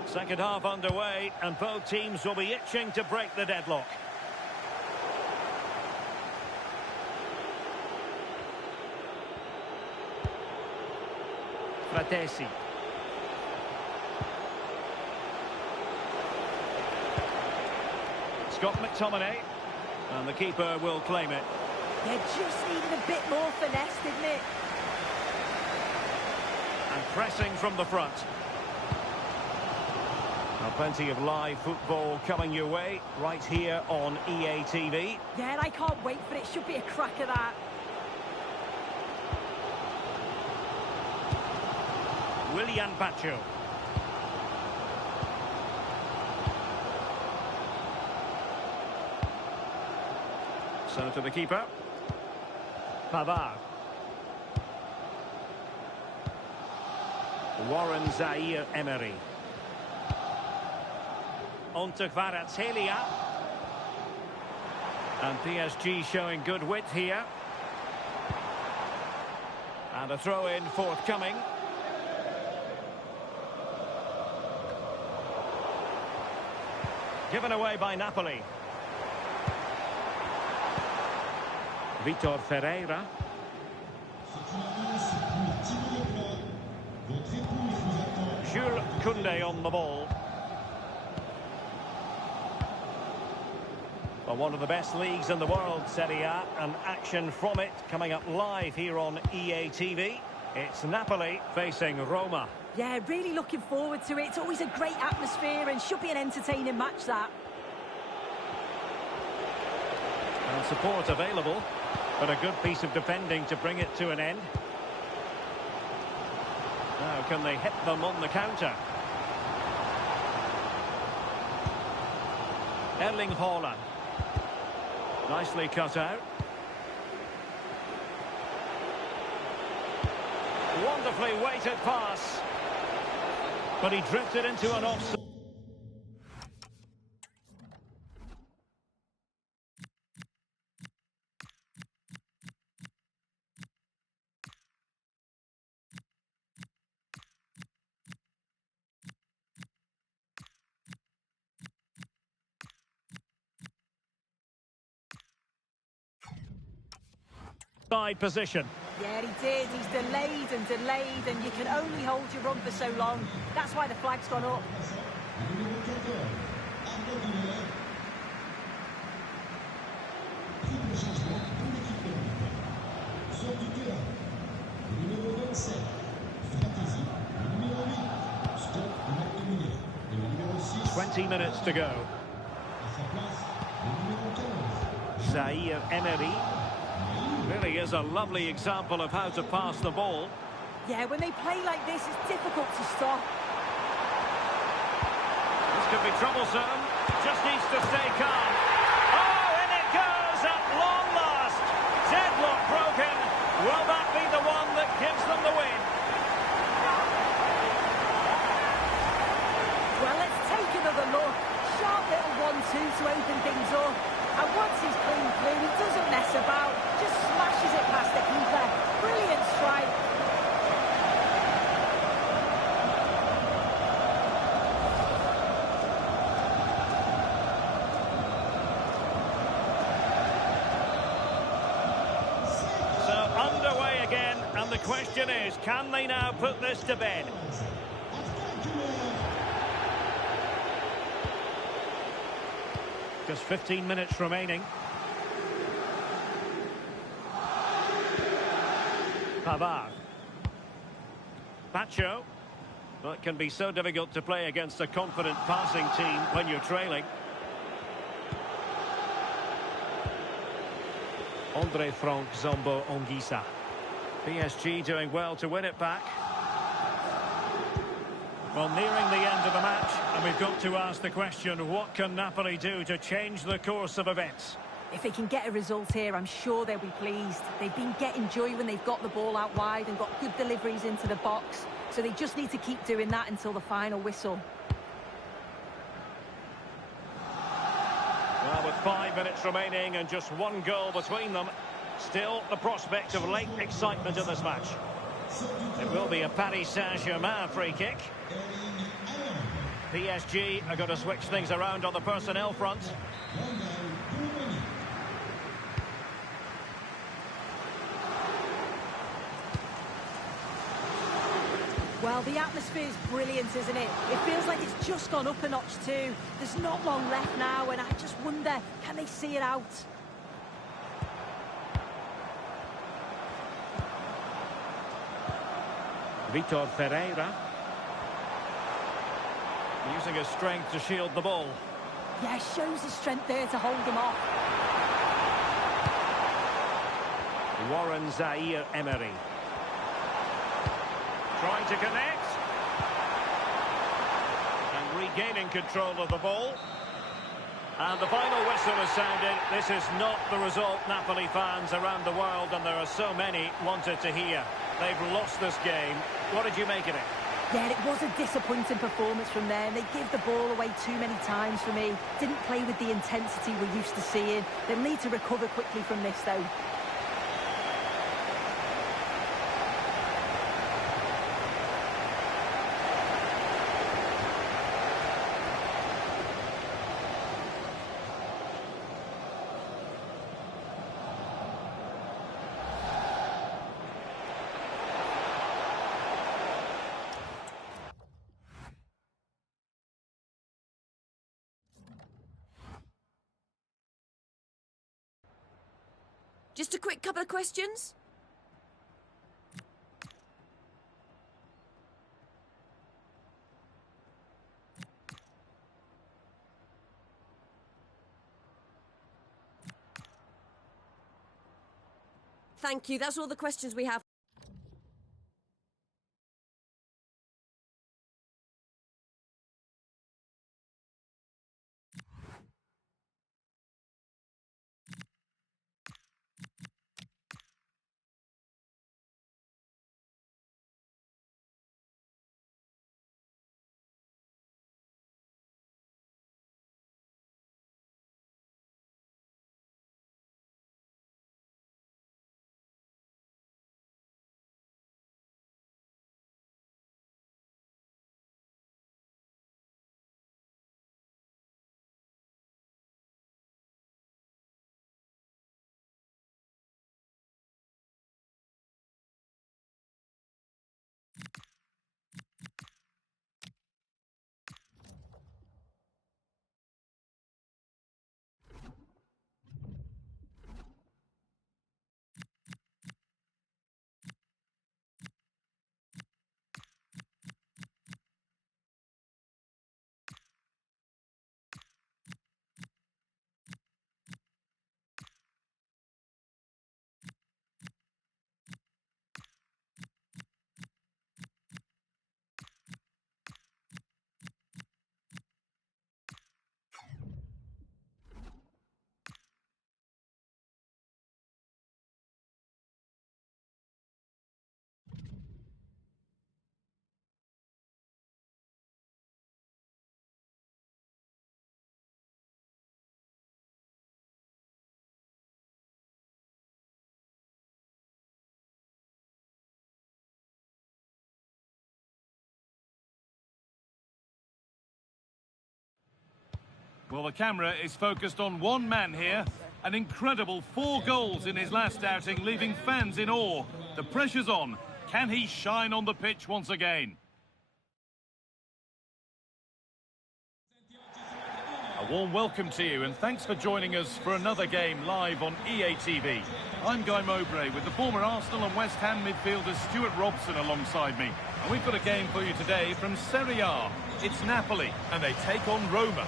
Second half underway, and both teams will be itching to break the deadlock. Fratesi. Scott McTominay. And the keeper will claim it. They just needed a bit more finesse, didn't it? And pressing from the front. Now, plenty of live football coming your way right here on EA TV. Yeah, and I can't wait for it. Should be a cracker, that. Willian Pacho. So to the keeper. Pavard. Warren Zaire-Emery. On to Kvaratskhelia. And PSG showing good width here. And a throw-in forthcoming. Given away by Napoli. Vitor Ferreira. Jules Koundé on the ball. Well, one of the best leagues in the world, Serie A, and action from it coming up live here on EA TV. It's Napoli facing Roma. Yeah, really looking forward to it. It's always a great atmosphere and should be an entertaining match, that. And support available, but a good piece of defending to bring it to an end. Now, can they hit them on the counter? Erling Haaland. Nicely cut out. Wonderfully weighted pass. But he drifted into an offside. Side position. Yeah, he did. He's delayed and delayed, and you can only hold your run for so long. That's why the flag's gone up. 20 minutes to go. Zaire Emery really is a lovely example of how to pass the ball. Yeah, when they play like this, it's difficult to stop. This could be troublesome. Just needs to stay calm. Oh, and it goes at long last. Deadlock broken. Will that be the one that gives them the win? Well, let's take another look. Sharp little 1-2 to open things up. And once he's clean through, he doesn't mess about. Just smashes it past the keeper. Brilliant strike. And the question is, can they now put this to bed? Just 15 minutes remaining. Pavard. Pacho. Well, it can be so difficult to play against a confident passing team when you're trailing. Andre Frank Zombo Onguisa. PSG doing well to win it back. Well, nearing the end of the match, and we've got to ask the question, what can Napoli do to change the course of events? If they can get a result here, I'm sure they'll be pleased. They've been getting joy when they've got the ball out wide and got good deliveries into the box. So they just need to keep doing that until the final whistle. Well, with 5 minutes remaining and just one goal between them, still the prospect of late excitement in this match. It will be a Paris Saint-Germain free kick. PSG are going to switch things around on the personnel front. Well, the atmosphere is brilliant, isn't it? It feels like it's just gone up a notch too. There's not long left now, and I just wonder, can they see it out? Vitor Ferreira. Using his strength to shield the ball. Yeah, shows his strength there to hold them off. Warren Zaire Emery. Trying to connect. And regaining control of the ball. And the final whistle has sounded. This is not the result Napoli fans around the world, and there are so many wanted to hear. They've lost this game. What did you make of it? Yeah, it was a disappointing performance from them. They give the ball away too many times for me. Didn't play with the intensity we're used to seeing. They'll need to recover quickly from this, though. Just a quick couple of questions. Thank you. That's all the questions we have. Well, the camera is focused on one man here. An incredible 4 goals in his last outing, leaving fans in awe. The pressure's on. Can he shine on the pitch once again? A warm welcome to you, and thanks for joining us for another game live on EA TV. I'm Guy Mowbray with the former Arsenal and West Ham midfielder Stuart Robson alongside me. And we've got a game for you today from Serie A. It's Napoli, and they take on Roma.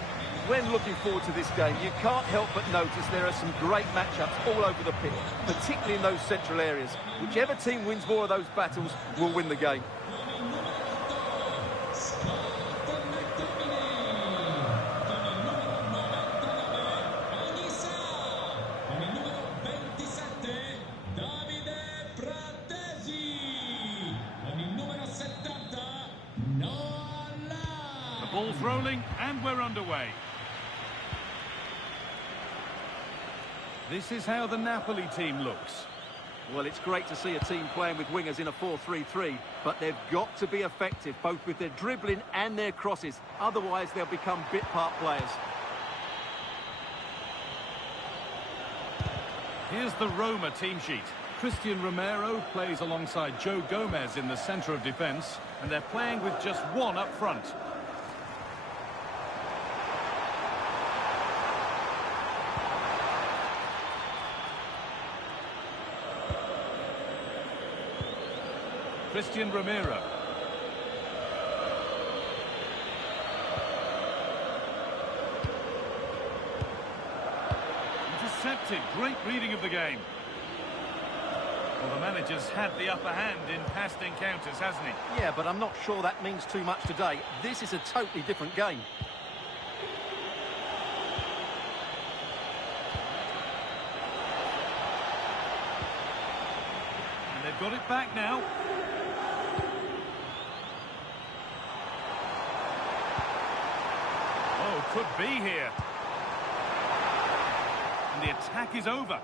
When looking forward to this game, you can't help but notice there are some great matchups all over the pitch, particularly in those central areas. Whichever team wins more of those battles will win the game. The ball's rolling, and we're underway. This is how the Napoli team looks. Well, it's great to see a team playing with wingers in a 4-3-3, but they've got to be effective, both with their dribbling and their crosses. Otherwise, they'll become bit-part players. Here's the Roma team sheet. Christian Romero plays alongside Joe Gomez in the centre of defence, and they're playing with just one up front. Christian Romero. Intercepted. Great reading of the game. Well, the manager's had the upper hand in past encounters, hasn't he? Yeah, but I'm not sure that means too much today. This is a totally different game. And they've got it back now. Oh, could be here. And the attack is over.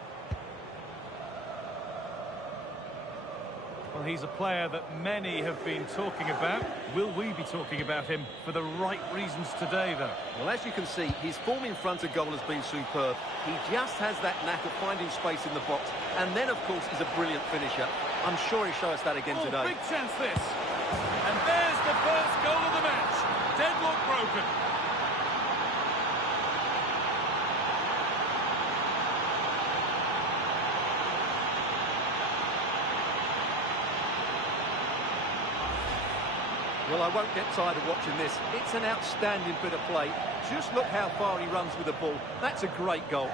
Well, he's a player that many have been talking about. Will we be talking about him for the right reasons today, though? Well, as you can see, his form in front of goal has been superb. He just has that knack of finding space in the box. And then, of course, he's a brilliant finisher. I'm sure he'll show us that again today. Big chance this. And there's the first goal of the match. Deadlock broken. Well, I won't get tired of watching this. It's an outstanding bit of play. Just look how far he runs with the ball. That's a great goal.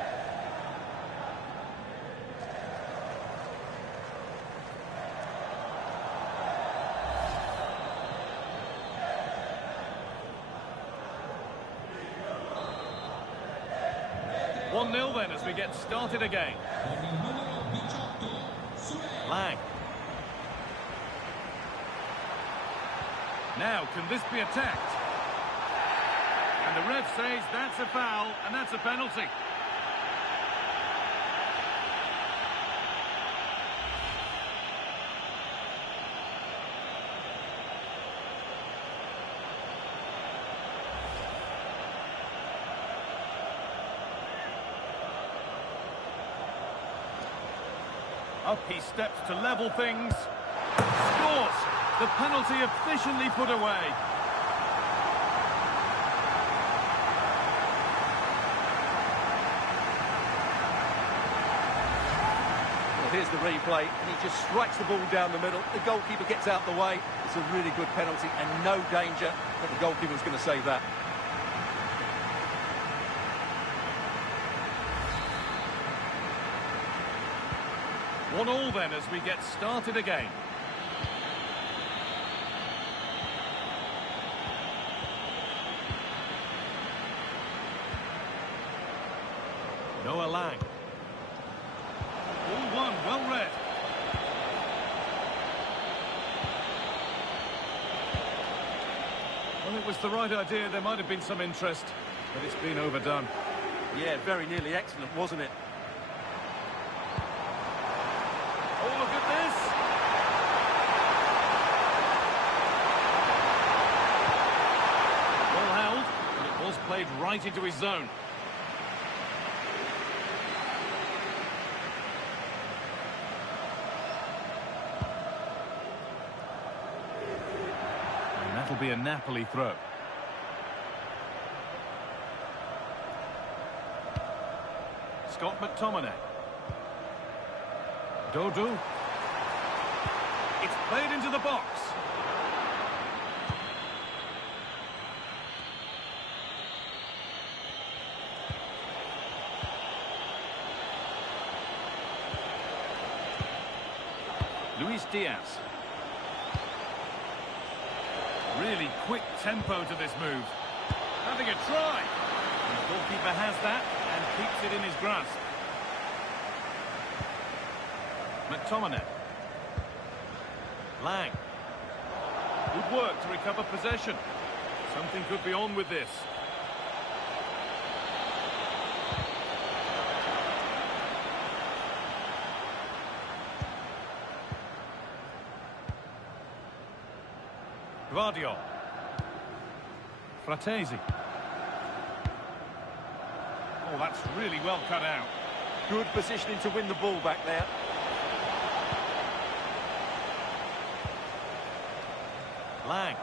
One 0 then as we get started again. Lang. Now, can this be attacked? And the ref says that's a foul, and that's a penalty. Up he steps to level things. Scores! The penalty efficiently put away. Well, here's the replay, and he just strikes the ball down the middle. The goalkeeper gets out the way. It's a really good penalty and no danger that the goalkeeper's going to save that. One all then as we get started again. Noah Lang. All one, well read. Well, it was the right idea. There might have been some interest, but it's been overdone. Yeah, very nearly excellent, wasn't it? Oh, look at this! Well held, but it was played played right into his zone. And that'll be a Napoli throw. Scott McTominay. Dodo. It's played into the box. Luis Diaz. Really quick tempo to this move. Having a try. The goalkeeper has that and keeps it in his grasp. McTominay. Lang. Good work to recover possession. Something could be on with this. Guardio. Fratesi. Oh, that's really well cut out. Good positioning to win the ball back there. Lang.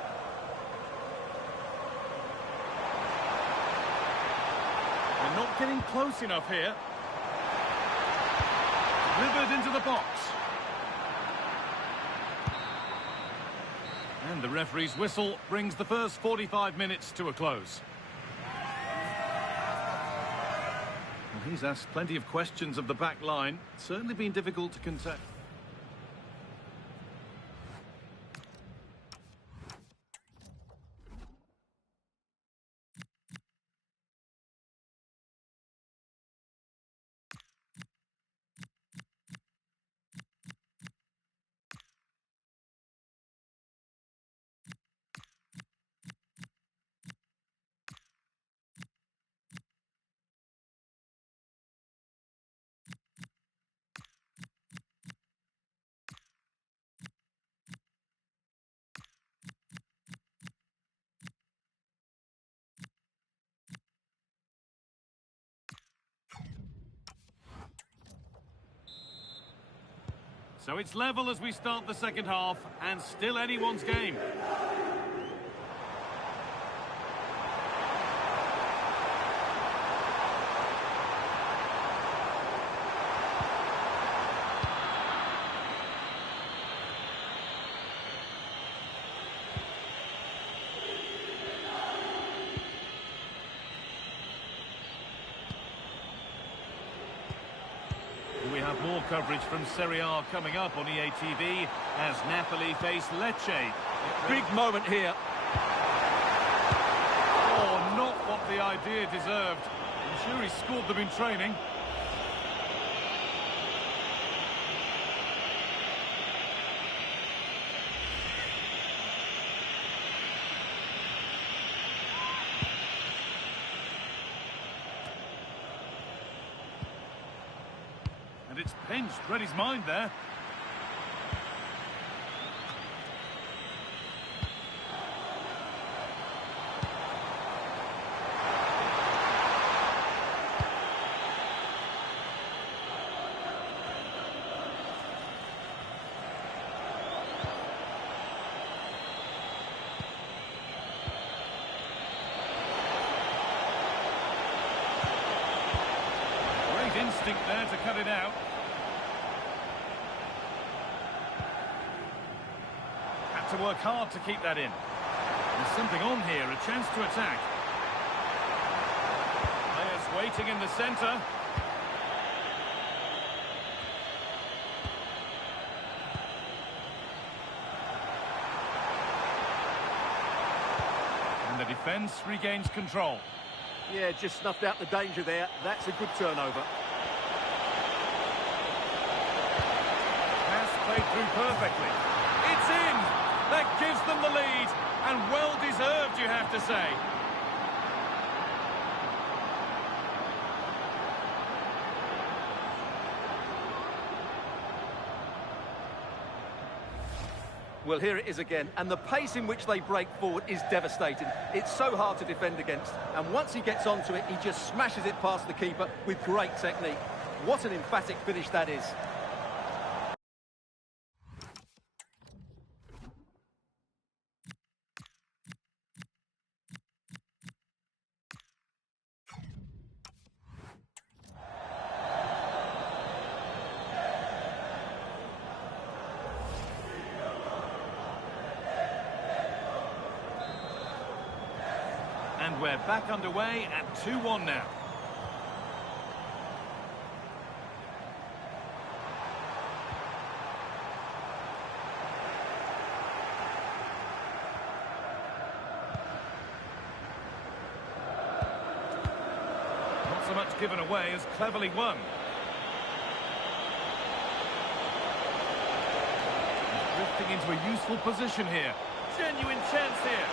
They're not getting close enough here. Delivered into the box. And the referee's whistle brings the first 45 minutes to a close. Well, he's asked plenty of questions of the back line. Certainly been difficult to contain. So it's level as we start the second half, and still anyone's game. We have more coverage from Serie A coming up on EA TV as Napoli face Lecce. Big moment here. Oh, not what the idea deserved. I'm sure he scored them in training. And it's pinched, read his mind there. Great instinct there to cut it out. To work hard to keep that in. There's something on here, a chance to attack. Players waiting in the centre. And the defence regains control. Yeah, just snuffed out the danger there. That's a good turnover. Pass played through perfectly. It's in! That gives them the lead, and well-deserved, you have to say. Well, here it is again, and the pace in which they break forward is devastating. It's so hard to defend against, and once he gets onto it, he just smashes it past the keeper with great technique. What an emphatic finish that is. And we're back underway at 2-1 now. Not so much given away as cleverly won. He's drifting into a useful position here. Genuine chance here.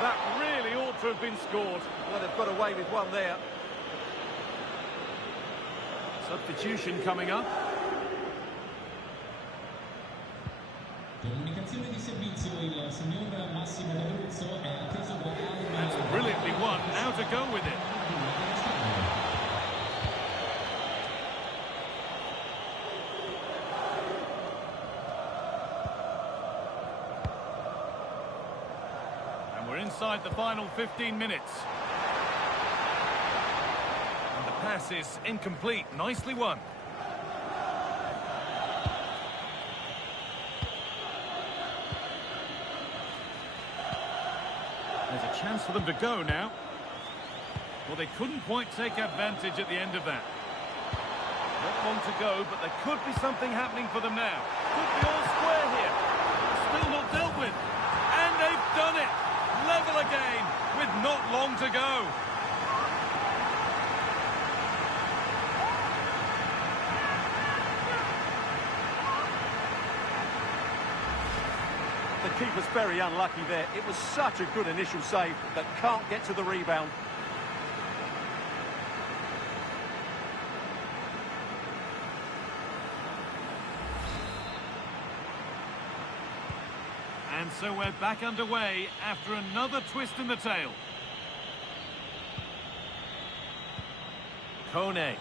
That really ought to have been scored. Well, they've got away with one there. Substitution coming up. That's brilliantly won. Now to go with it. Inside the final 15 minutes. And the pass is incomplete. Nicely won. There's a chance for them to go now. Well, they couldn't quite take advantage at the end of that. Not long to go, but there could be something happening for them now. Could be all square here. Still not dealt with. And they've done it. Level again, with not long to go. The keeper's very unlucky there. It was such a good initial save, but can't get to the rebound. And so we're back underway after another twist in the tail. Kone.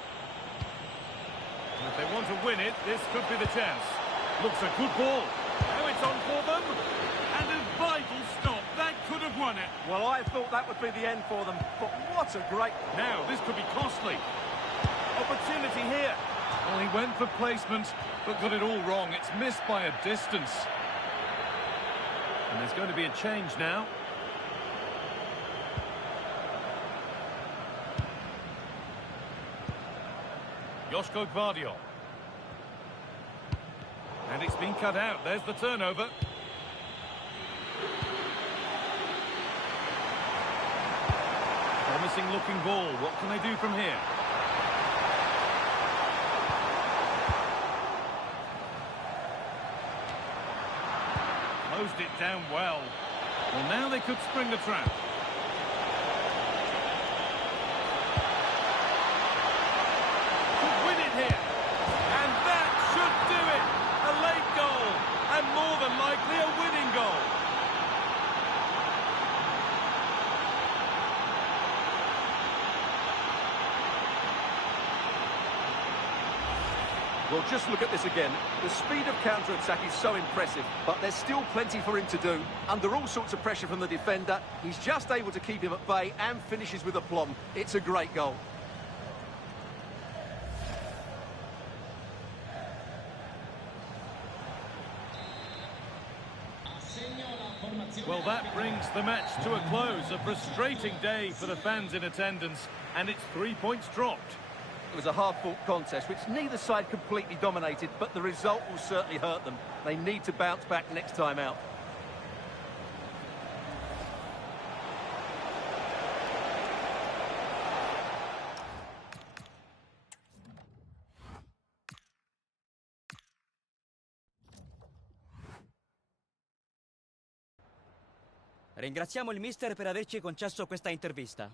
If they want to win it, this could be the chance. Looks a good ball. Now it's on for them. And a vital stop. That could have won it. Well, I thought that would be the end for them, but what a great... Now, this could be costly. Opportunity here. Well, he went for placement, but got it all wrong. It's missed by a distance. And there's going to be a change now. Joško Gvardiol. And it's been cut out. There's the turnover. Promising looking ball. What can they do from here? Closed it down well. Well, now they could spring the trap. Could win it here. And that should do it. A late goal. And more than likely a winning goal. Well, just look at this again. The speed of counter-attack is so impressive, but there's still plenty for him to do. Under all sorts of pressure from the defender, he's just able to keep him at bay and finishes with aplomb. It's a great goal. Well, that brings the match to a close. A frustrating day for the fans in attendance, and it's 3 points dropped. It was a hard-fought contest, which neither side completely dominated, but the result will certainly hurt them. They need to bounce back next time out. Ringraziamo il mister per averci concesso questa intervista.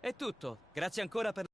È tutto. Grazie ancora per...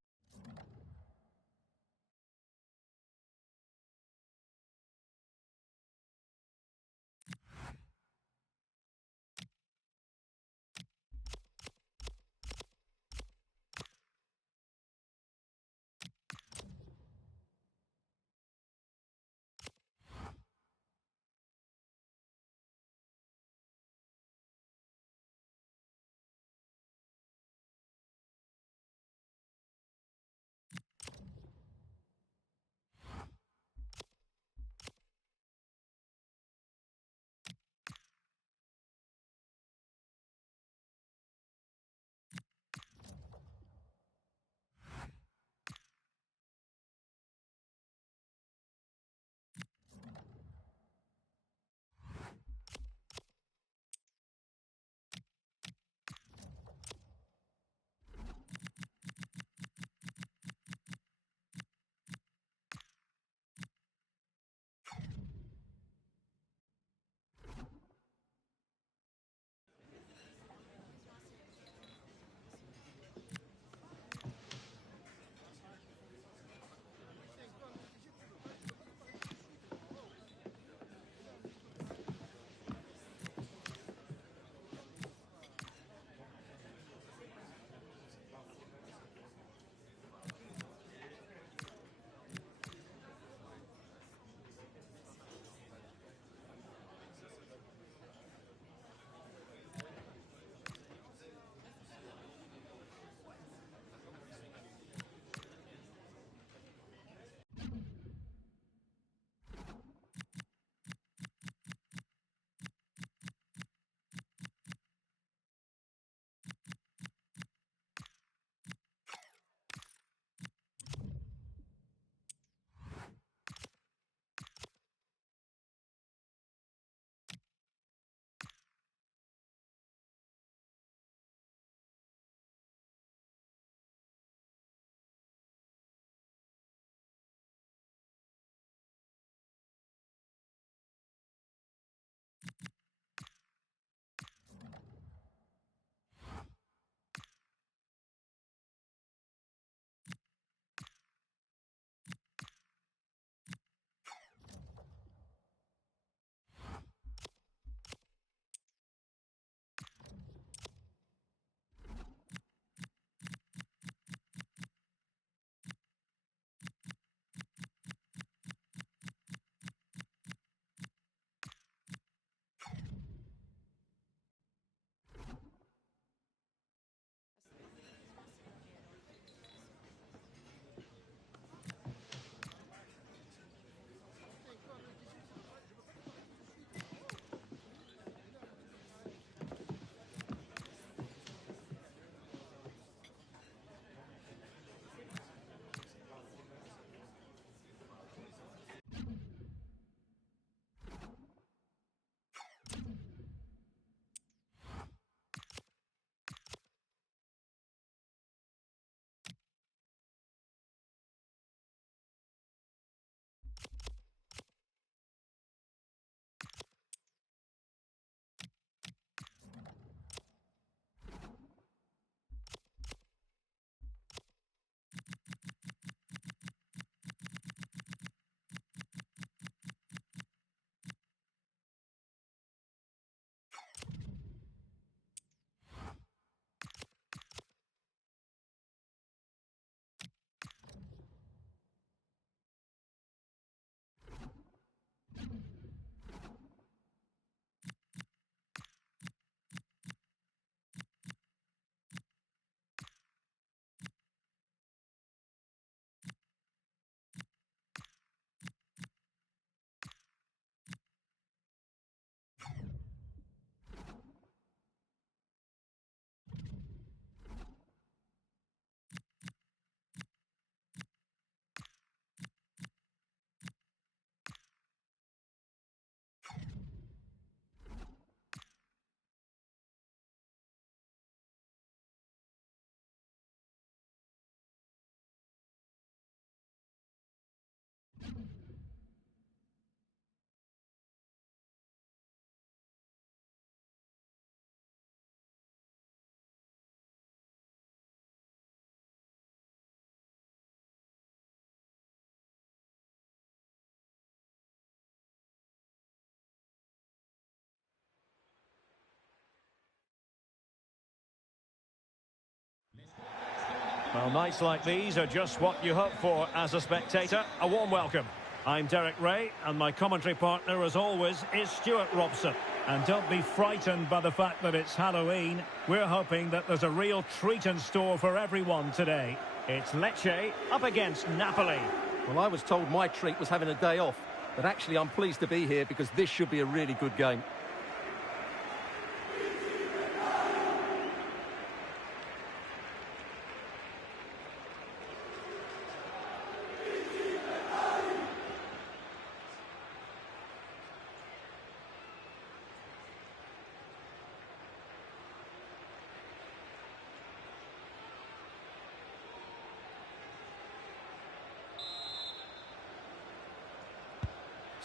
Well, nights like these are just what you hope for as a spectator. A warm welcome. I'm Derek Ray, and my commentary partner, as always, is Stuart Robson. And don't be frightened by the fact that it's Halloween. We're hoping that there's a real treat in store for everyone today. It's Lecce up against Napoli. Well, I was told my treat was having a day off, but actually I'm pleased to be here because this should be a really good game.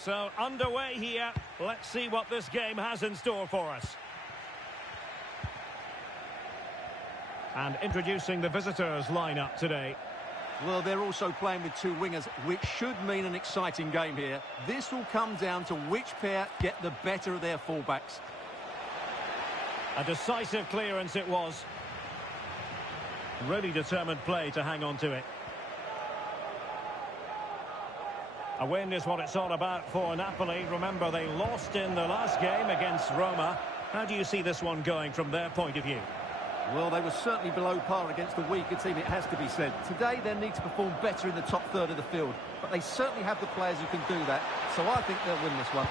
So, underway here. Let's see what this game has in store for us. And introducing the visitors' lineup today. Well, they're also playing with two wingers, which should mean an exciting game here. This will come down to which pair get the better of their fullbacks. A decisive clearance it was. Really determined play to hang on to it. A win is what it's all about for Napoli. Remember, they lost in the last game against Roma. How do you see this one going from their point of view? Well, they were certainly below par against a weaker team, it has to be said. Today, they need to perform better in the top third of the field. But they certainly have the players who can do that. So I think they'll win this one.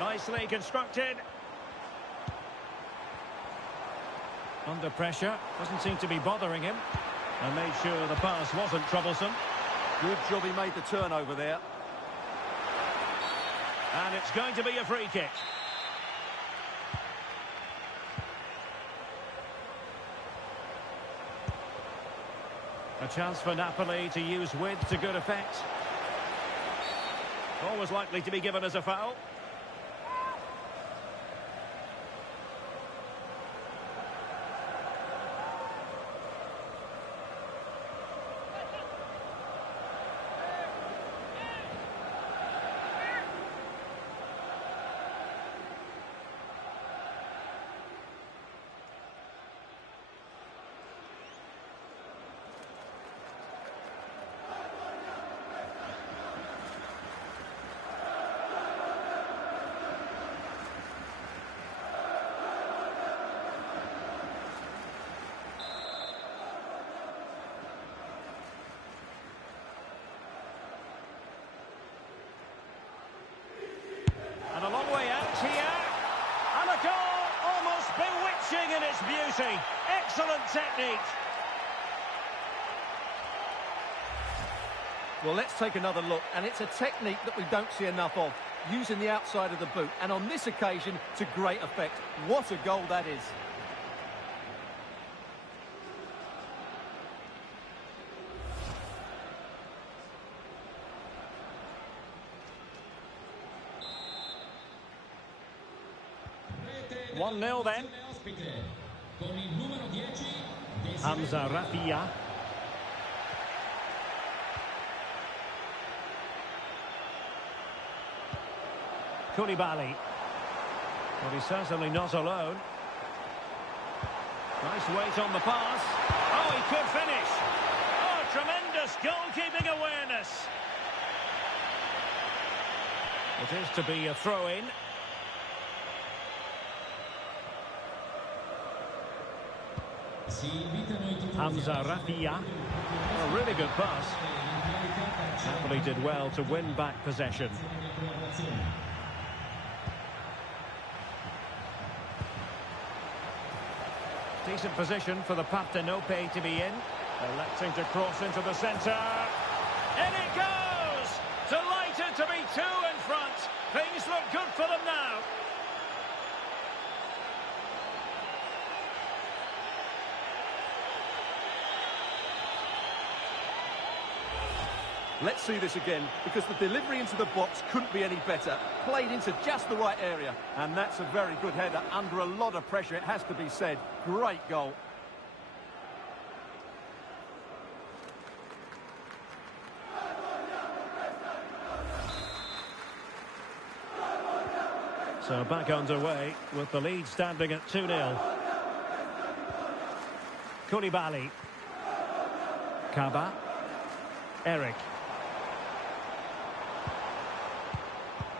Nicely constructed. Under pressure. Doesn't seem to be bothering him. And made sure the pass wasn't troublesome. Good job he made the turnover there. And it's going to be a free kick. A chance for Napoli to use width to good effect. Always likely to be given as a foul. And a long way out here. And a goal almost bewitching in its beauty. Excellent technique. Well, let's take another look. And it's a technique that we don't see enough of. Using the outside of the boot. And on this occasion, to great effect. What a goal that is. One 0 then. Hamza Rafia. Koulibaly. Well, he's certainly not alone. Nice weight on the pass. Oh, he could finish. Oh, tremendous goalkeeping awareness. It is to be a throw-in. Hamza Rafia. A really good pass. Napoli did well to win back possession. Decent position for the Partenope to be in. Electing to cross into the centre. In it goes! Delighted to be two in front. Things look good for them now. Let's see this again, because the delivery into the box couldn't be any better. Played into just the right area. And that's a very good header, under a lot of pressure, it has to be said. Great goal. So back underway, with the lead standing at 2-0. Koulibaly. Kaba. Eric.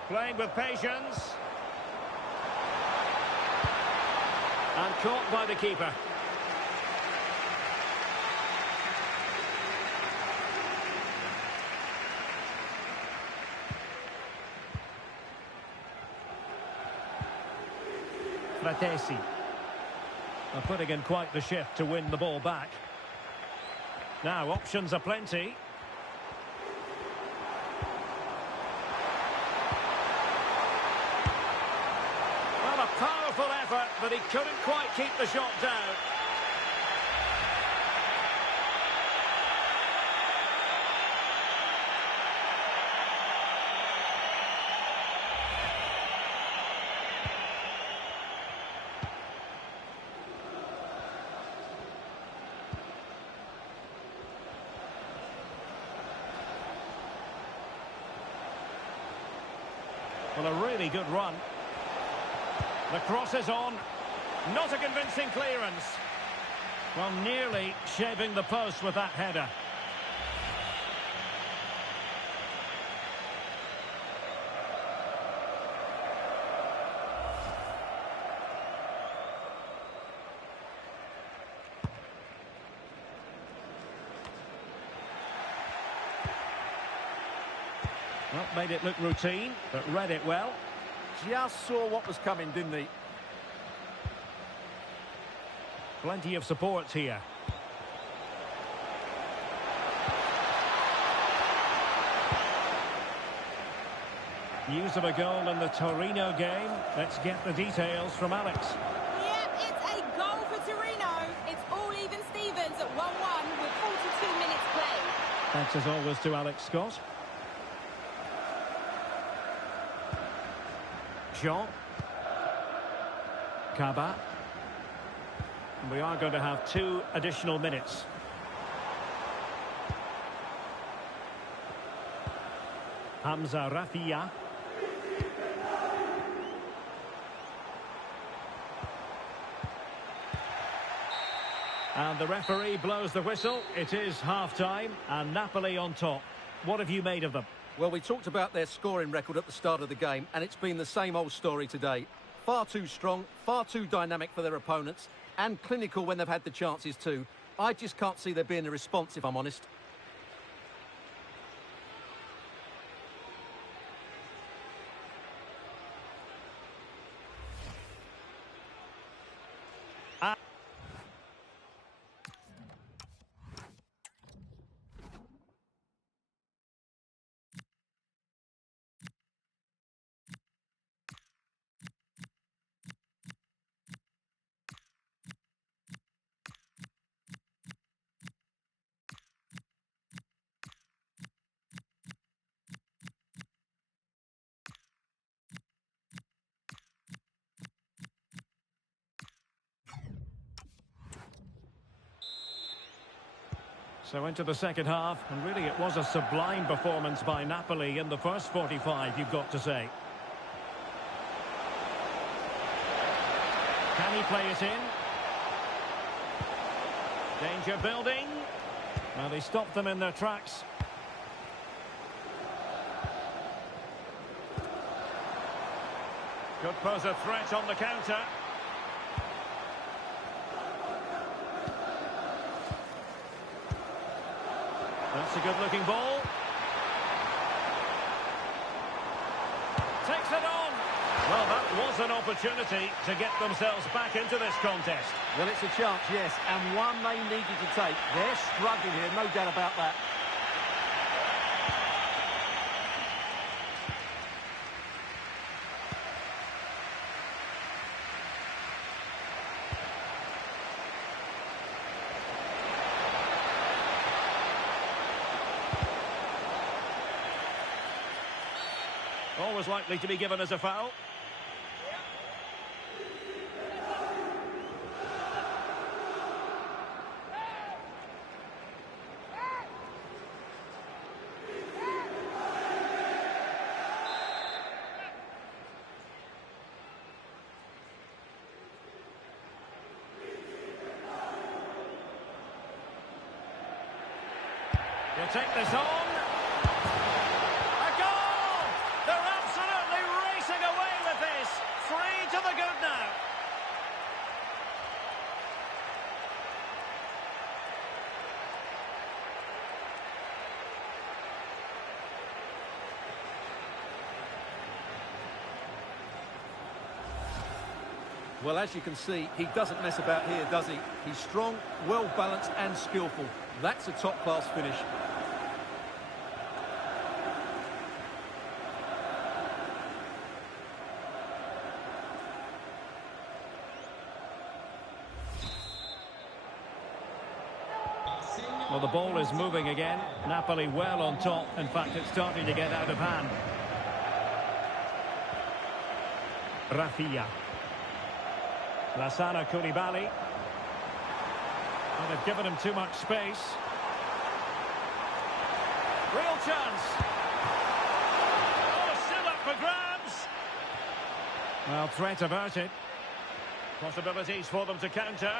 Playing with patience. And caught by the keeper. Fratesi. They're putting in quite the shift to win the ball back. Now, options are plenty. Well, a powerful effort, but he couldn't quite keep the shot down. Well, a really good run. The cross is on. Not a convincing clearance. Well, nearly shaving the post with that header. Well, made it look routine, but read it well. Just saw what was coming, didn't he? Plenty of support here. News of a goal in the Torino game. Let's get the details from Alex. Yep, it's a goal for Torino. It's all even Stevens at 1-1 with 42 minutes played. Thanks as always to Alex Scott. Jean. Kaba. And we are going to have 2 additional minutes. Hamza Rafia. And the referee blows the whistle. It is half-time and Napoli on top. What have you made of them? Well, we talked about their scoring record at the start of the game, and it's been the same old story today. Far too strong, far too dynamic for their opponents, and clinical when they've had the chances too. I just can't see there being a response, if I'm honest. So into the second half, and really it was a sublime performance by Napoli in the first 45, you've got to say. Can he play it in? Danger building. Well, he stopped them in their tracks. Could pose a threat on the counter. That's a good-looking ball. Takes it on. Well, that was an opportunity to get themselves back into this contest. Well, it's a chance, yes, and one they needed to take. They're struggling here, no doubt about that. Always likely to be given as a foul. To take this on. A goal! They're absolutely racing away with this. 3 to the good now. Well, as you can see, he doesn't mess about here, does he? He's strong, well-balanced and skillful. That's a top-class finish. Well, the ball is moving again. Napoli well on top. In fact, it's starting to get out of hand. Rafinha. Lassana Koulibaly. And they've given him too much space. Real chance. Oh, still up for grabs. Well, threat averted. Possibilities for them to counter.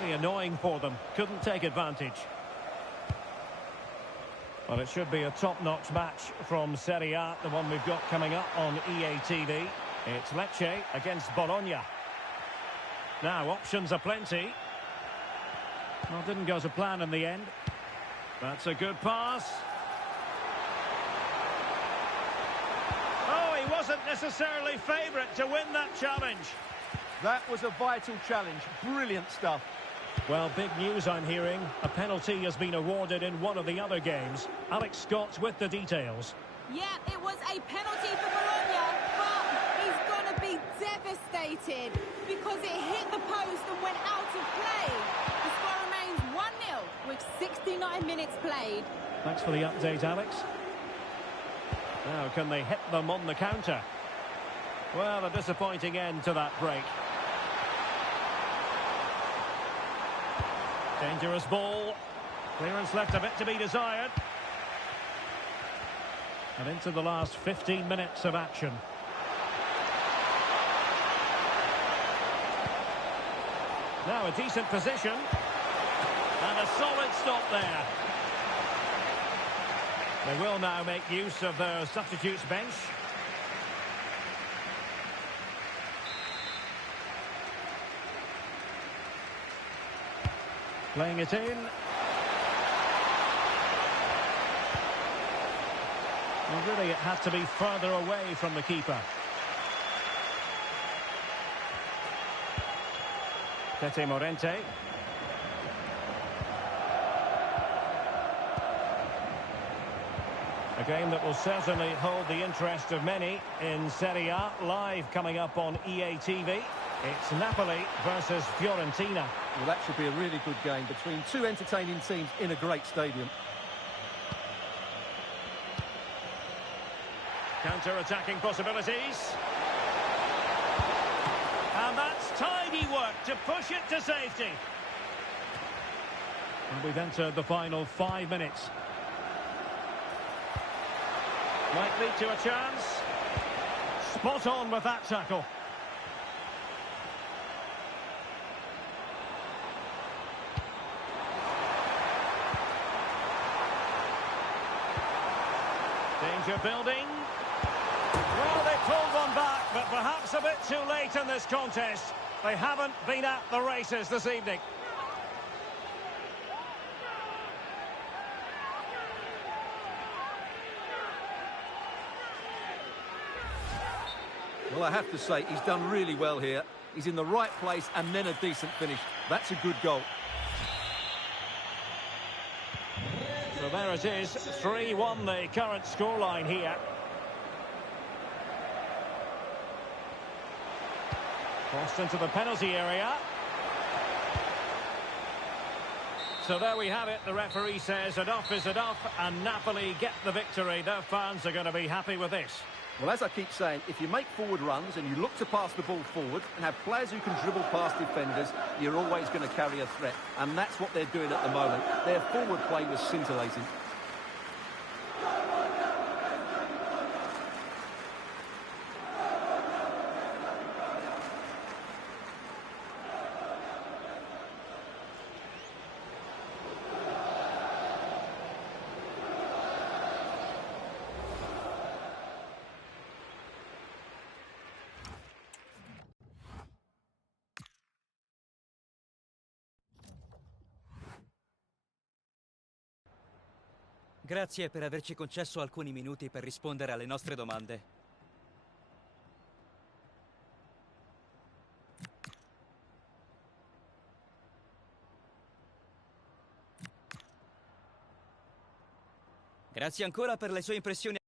Really annoying for them. Couldn't take advantage. Well, it should be a top-notch match from Serie A, the one we've got coming up on EA TV. It's Lecce against Bologna. Now, options are plenty. Well, didn't go to plan in the end. That's a good pass. Oh, he wasn't necessarily favourite to win that challenge. That was a vital challenge. Brilliant stuff. Well, big news I'm hearing. A penalty has been awarded in one of the other games. Alex Scott with the details. Yeah, it was a penalty for Bologna, but he's going to be devastated because it hit the post and went out of play. The score remains 1-0 with 69 minutes played. Thanks for the update, Alex. Now, can they hit them on the counter? Well, a disappointing end to that break. Dangerous ball. Clearance left a bit to be desired. And into the last 15 minutes of action. Now a decent position. And a solid stop there. They will now make use of their substitutes bench. Playing it in. Well, really, it had to be further away from the keeper. Tete Morente. A game that will certainly hold the interest of many in Serie A, live coming up on EA TV. It's Napoli versus Fiorentina. Well, that should be a really good game between two entertaining teams in a great stadium. Counter-attacking possibilities. And that's tidy work to push it to safety. And we've entered the final 5 minutes. Might lead to a chance. Spot on with that tackle. Danger building. Well, they pulled one back, but perhaps a bit too late in this contest. They haven't been at the races this evening. Well, I have to say, he's done really well here. He's in the right place and then a decent finish. That's a good goal. So there it is, 3-1 the current scoreline here. Crossed into the penalty area. So there we have it. The referee says enough is enough, and Napoli get the victory. Their fans are going to be happy with this. Well, as I keep saying, if you make forward runs and you look to pass the ball forward and have players who can dribble past defenders, you're always going to carry a threat. And that's what they're doing at the moment. Their forward play was scintillating. Grazie per averci concesso alcuni minuti per rispondere alle nostre domande. Grazie ancora per le sue impressioni.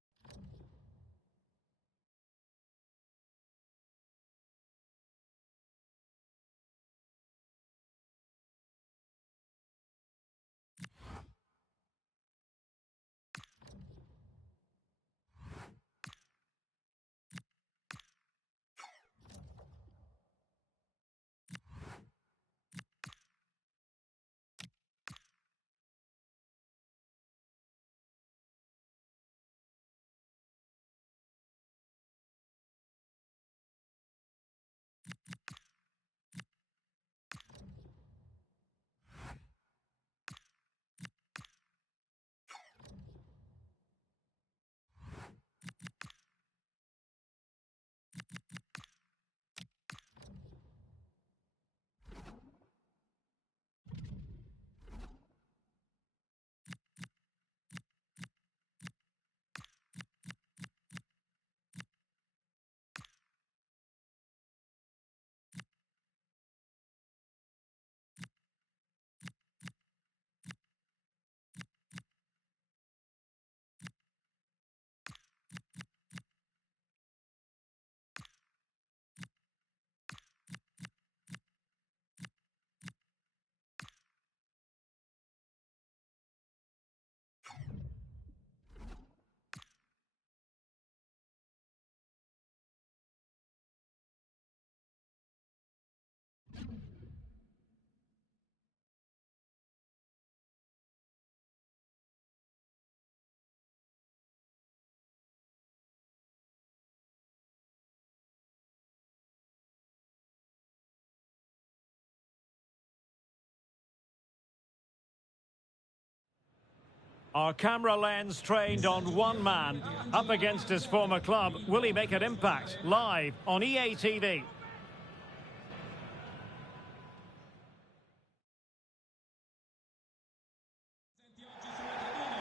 Our camera lens trained on one man up against his former club. Will he make an impact? Live on EA TV.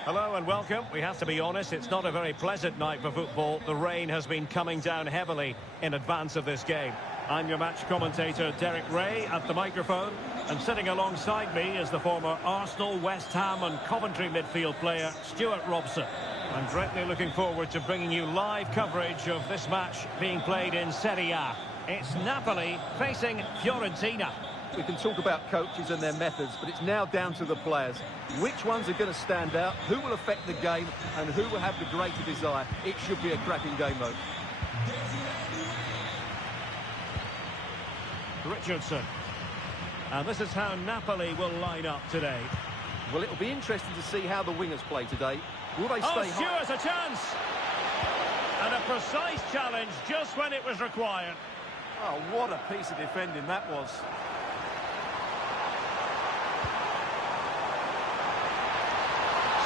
Hello and welcome. We have to be honest, it's not a very pleasant night for football. The rain has been coming down heavily in advance of this game. I'm your match commentator, Derek Ray, at the microphone. And sitting alongside me is the former Arsenal, West Ham and Coventry midfield player, Stuart Robson. I'm greatly looking forward to bringing you live coverage of this match being played in Serie A. It's Napoli facing Fiorentina. We can talk about coaches and their methods, but it's now down to the players. Which ones are going to stand out, who will affect the game, and who will have the greater desire. It should be a cracking game, though. Richardson. And this is how Napoli will line up today. Well, it'll be interesting to see how the wingers play today. Will they stay high? Stewart's a chance! And a precise challenge just when it was required. Oh, what a piece of defending that was.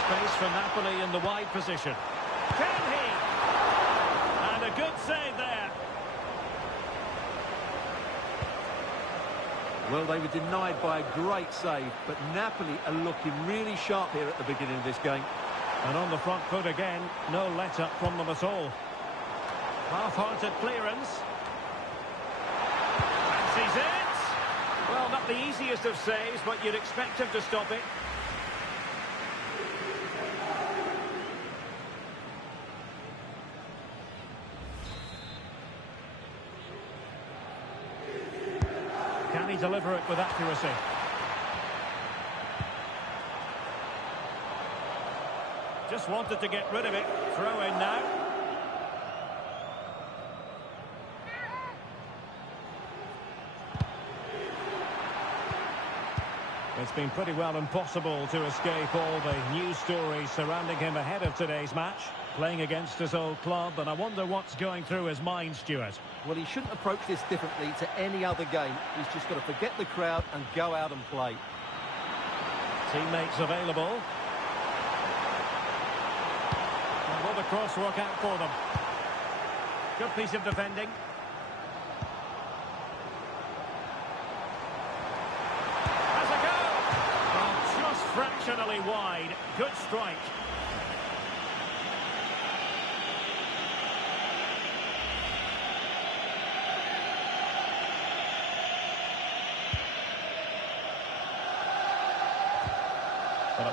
Space for Napoli in the wide position. Can he? And a good save there. Well, they were denied by a great save, but Napoli are looking really sharp here at the beginning of this game. And on the front foot again, no let-up from them at all. Half-hearted clearance. Fancies it! Well, not the easiest of saves, but you'd expect him to stop it. Can he deliver it with accuracy? Just wanted to get rid of it. Throw in now. It's been pretty well impossible to escape all the news stories surrounding him ahead of today's match. Playing against his old club, and I wonder what's going through his mind, Stuart. Well, he shouldn't approach this differently to any other game. He's just got to forget the crowd and go out and play. Teammates available. And will the cross work out for them? Good piece of defending. Has a go! Oh, just fractionally wide. Good strike.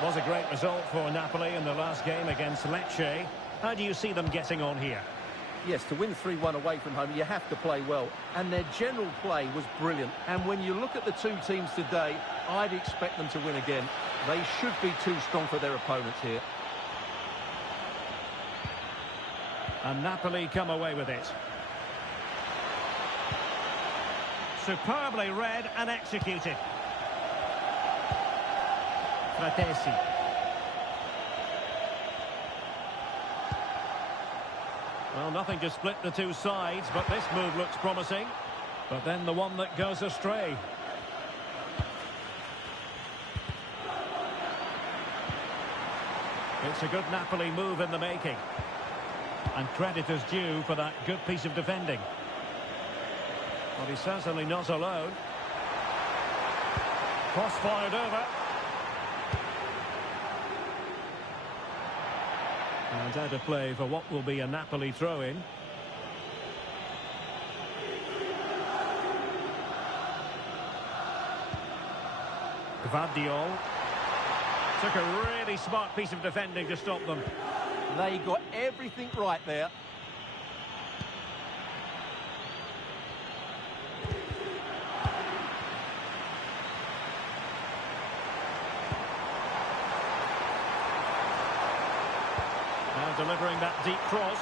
Well, it was a great result for Napoli in the last game against Lecce. How do you see them getting on here? Yes, to win 3-1 away from home, you have to play well. And their general play was brilliant. And when you look at the two teams today, I'd expect them to win again. They should be too strong for their opponents here. And Napoli come away with it. Superbly read and executed. Fratesi. Well, nothing to split the two sides, but this move looks promising. But then the one that goes astray. It's a good Napoli move in the making. And credit is due for that good piece of defending. Well, he's certainly not alone. Cross fired over. And out of play for what will be a Napoli throw-in. Gvardiol. Took a really smart piece of defending to stop them. They got everything right there. Now delivering that deep cross.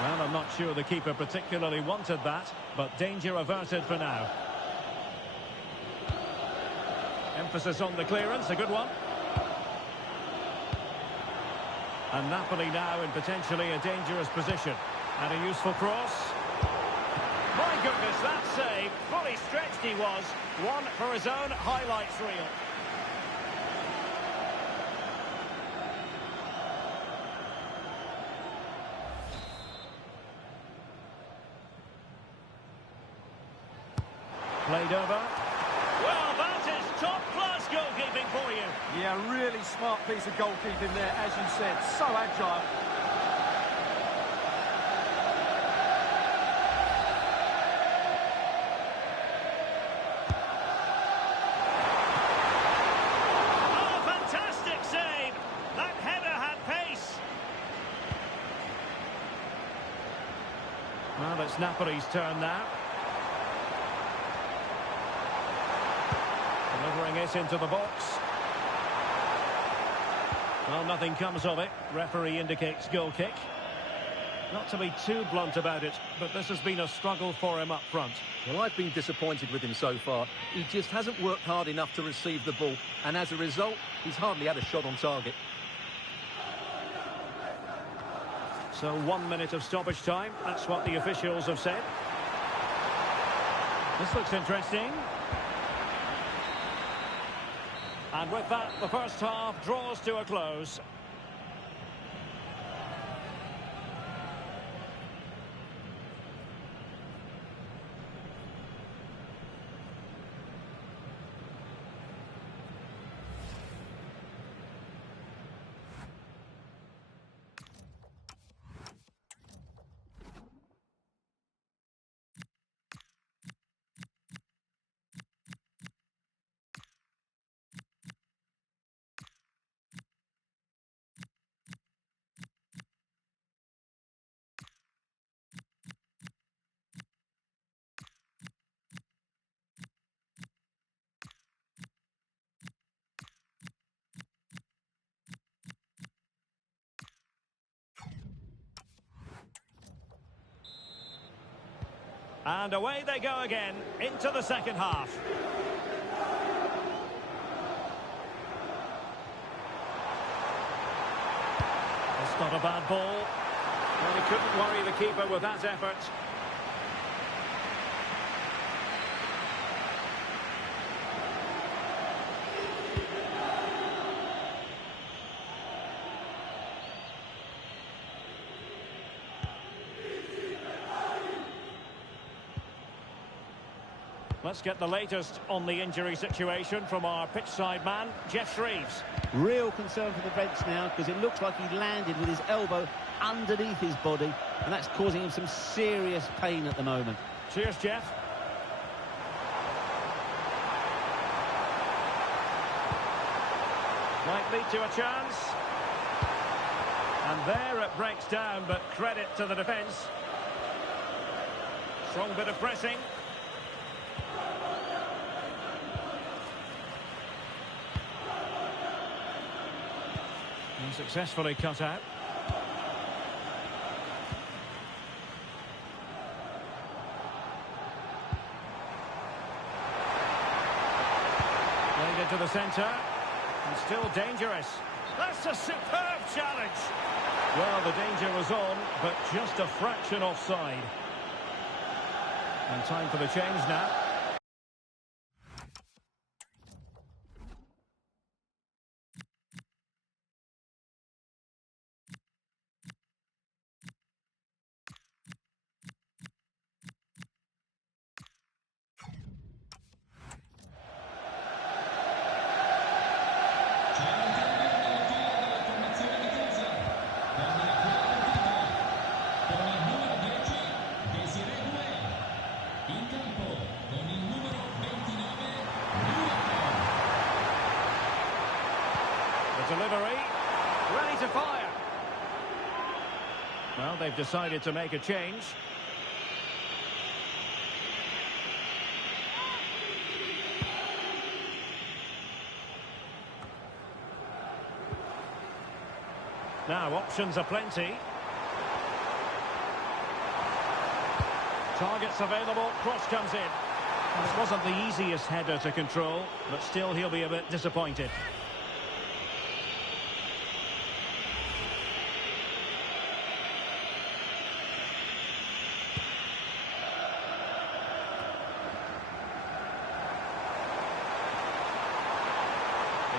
Well, I'm not sure the keeper particularly wanted that, but danger averted for now. Emphasis on the clearance, a good one. And Napoli now in potentially a dangerous position. And a useful cross. My goodness, that save. Fully stretched he was. One for his own highlights reel. Played over. Well, that is top-class goalkeeping for you. Yeah, really smart piece of goalkeeping there, as you said. So agile. Oh, fantastic save. That header had pace. Well, it's Napoli's turn now. Delivering it into the box. Well, nothing comes of it. Referee indicates goal kick. Not to be too blunt about it, but this has been a struggle for him up front. Well, I've been disappointed with him so far. He just hasn't worked hard enough to receive the ball, and as a result, he's hardly had a shot on target. So 1 minute of stoppage time. That's what the officials have said. This looks interesting. And with that, the first half draws to a close. And away they go again, into the second half. It's not a bad ball. Well, he couldn't worry the keeper with that effort. Let's get the latest on the injury situation from our pitchside man, Jeff Shreves. Real concern for the bench now, because it looks like he landed with his elbow underneath his body, and that's causing him some serious pain at the moment. Cheers, Jeff. Might lead to a chance. And there it breaks down, but credit to the defence. Strong bit of pressing. And successfully cut out. Played into the centre. And still dangerous. That's a superb challenge. Well, the danger was on, but just a fraction offside. And time for the change now. Delivery, ready to fire. Well, they've decided to make a change. Now, options are plenty. Targets available, cross comes in. This wasn't the easiest header to control, but still he'll be a bit disappointed.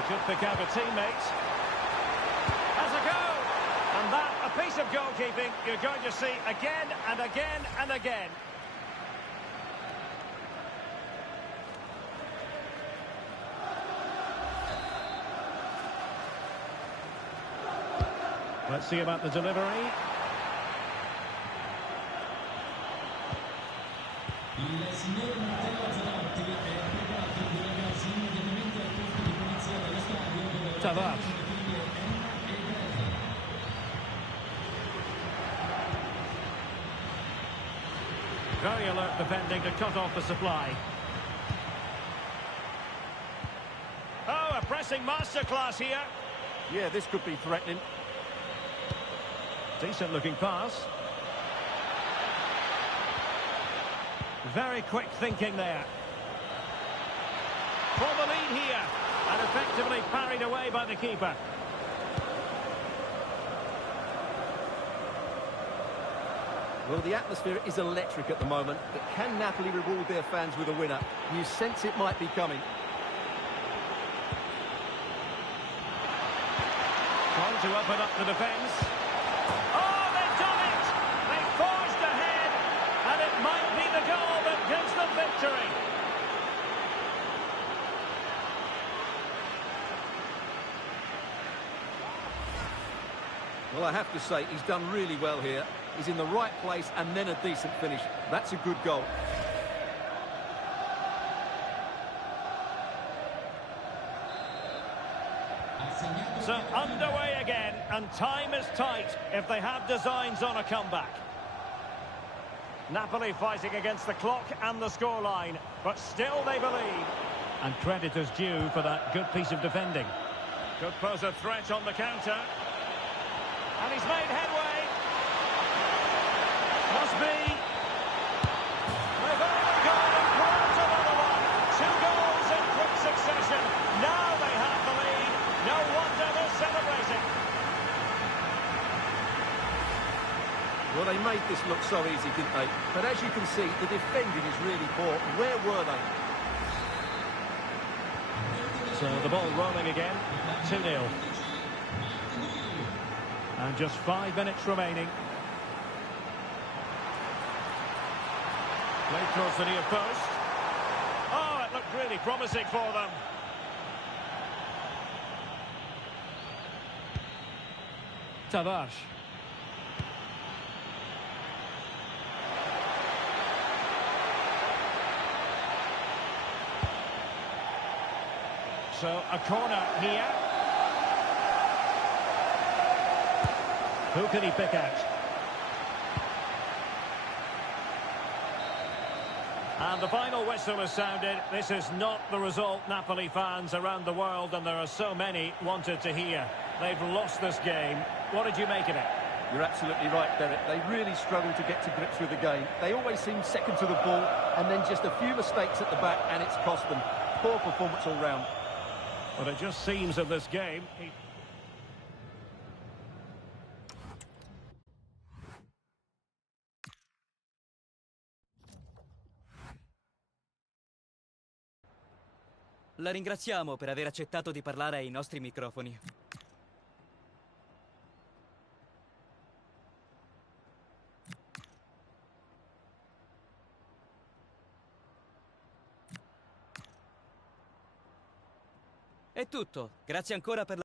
Could pick out a teammate. Has a go! And that, a piece of goalkeeping you're going to see again and again and again. Let's see about the delivery. Otstavać. Very alert defending to cut off the supply. Oh, a pressing masterclass here. Yeah, this could be threatening. Decent looking pass. Very quick thinking there. For the lead here. And effectively parried away by the keeper. Well, the atmosphere is electric at the moment, but can Napoli reward their fans with a winner? You sense it might be coming. Trying to open up the defence. Oh, they've done it! They forged ahead, and it might be the goal that gives them victory. Well, I have to say, he's done really well here. He's in the right place and then a decent finish. That's a good goal. So underway again, and time is tight if they have designs on a comeback. Napoli fighting against the clock and the scoreline, but still they believe. And credit is due for that good piece of defending. Could pose a threat on the counter. And he's made headway. Must be. They've only got and grabs another one. 2 goals in quick succession. Now they have the lead. No wonder they're celebrating. Well, they made this look so easy, didn't they? But as you can see, the defending is really poor. Where were they? So the ball rolling again. 2-0. And just 5 minutes remaining. Played towards the near post. Oh, it looked really promising for them. Tavares. So a corner here. Who can he pick out? And the final whistle has sounded. This is not the result Napoli fans around the world, and there are so many wanted to hear. They've lost this game. What did you make of it? You're absolutely right, Derek. They really struggle to get to grips with the game. They always seem second to the ball, and then just a few mistakes at the back, and it's cost them. Poor performance all round. But it just seems in this game... La ringraziamo per aver accettato di parlare ai nostri microfoni. È tutto. Grazie ancora per la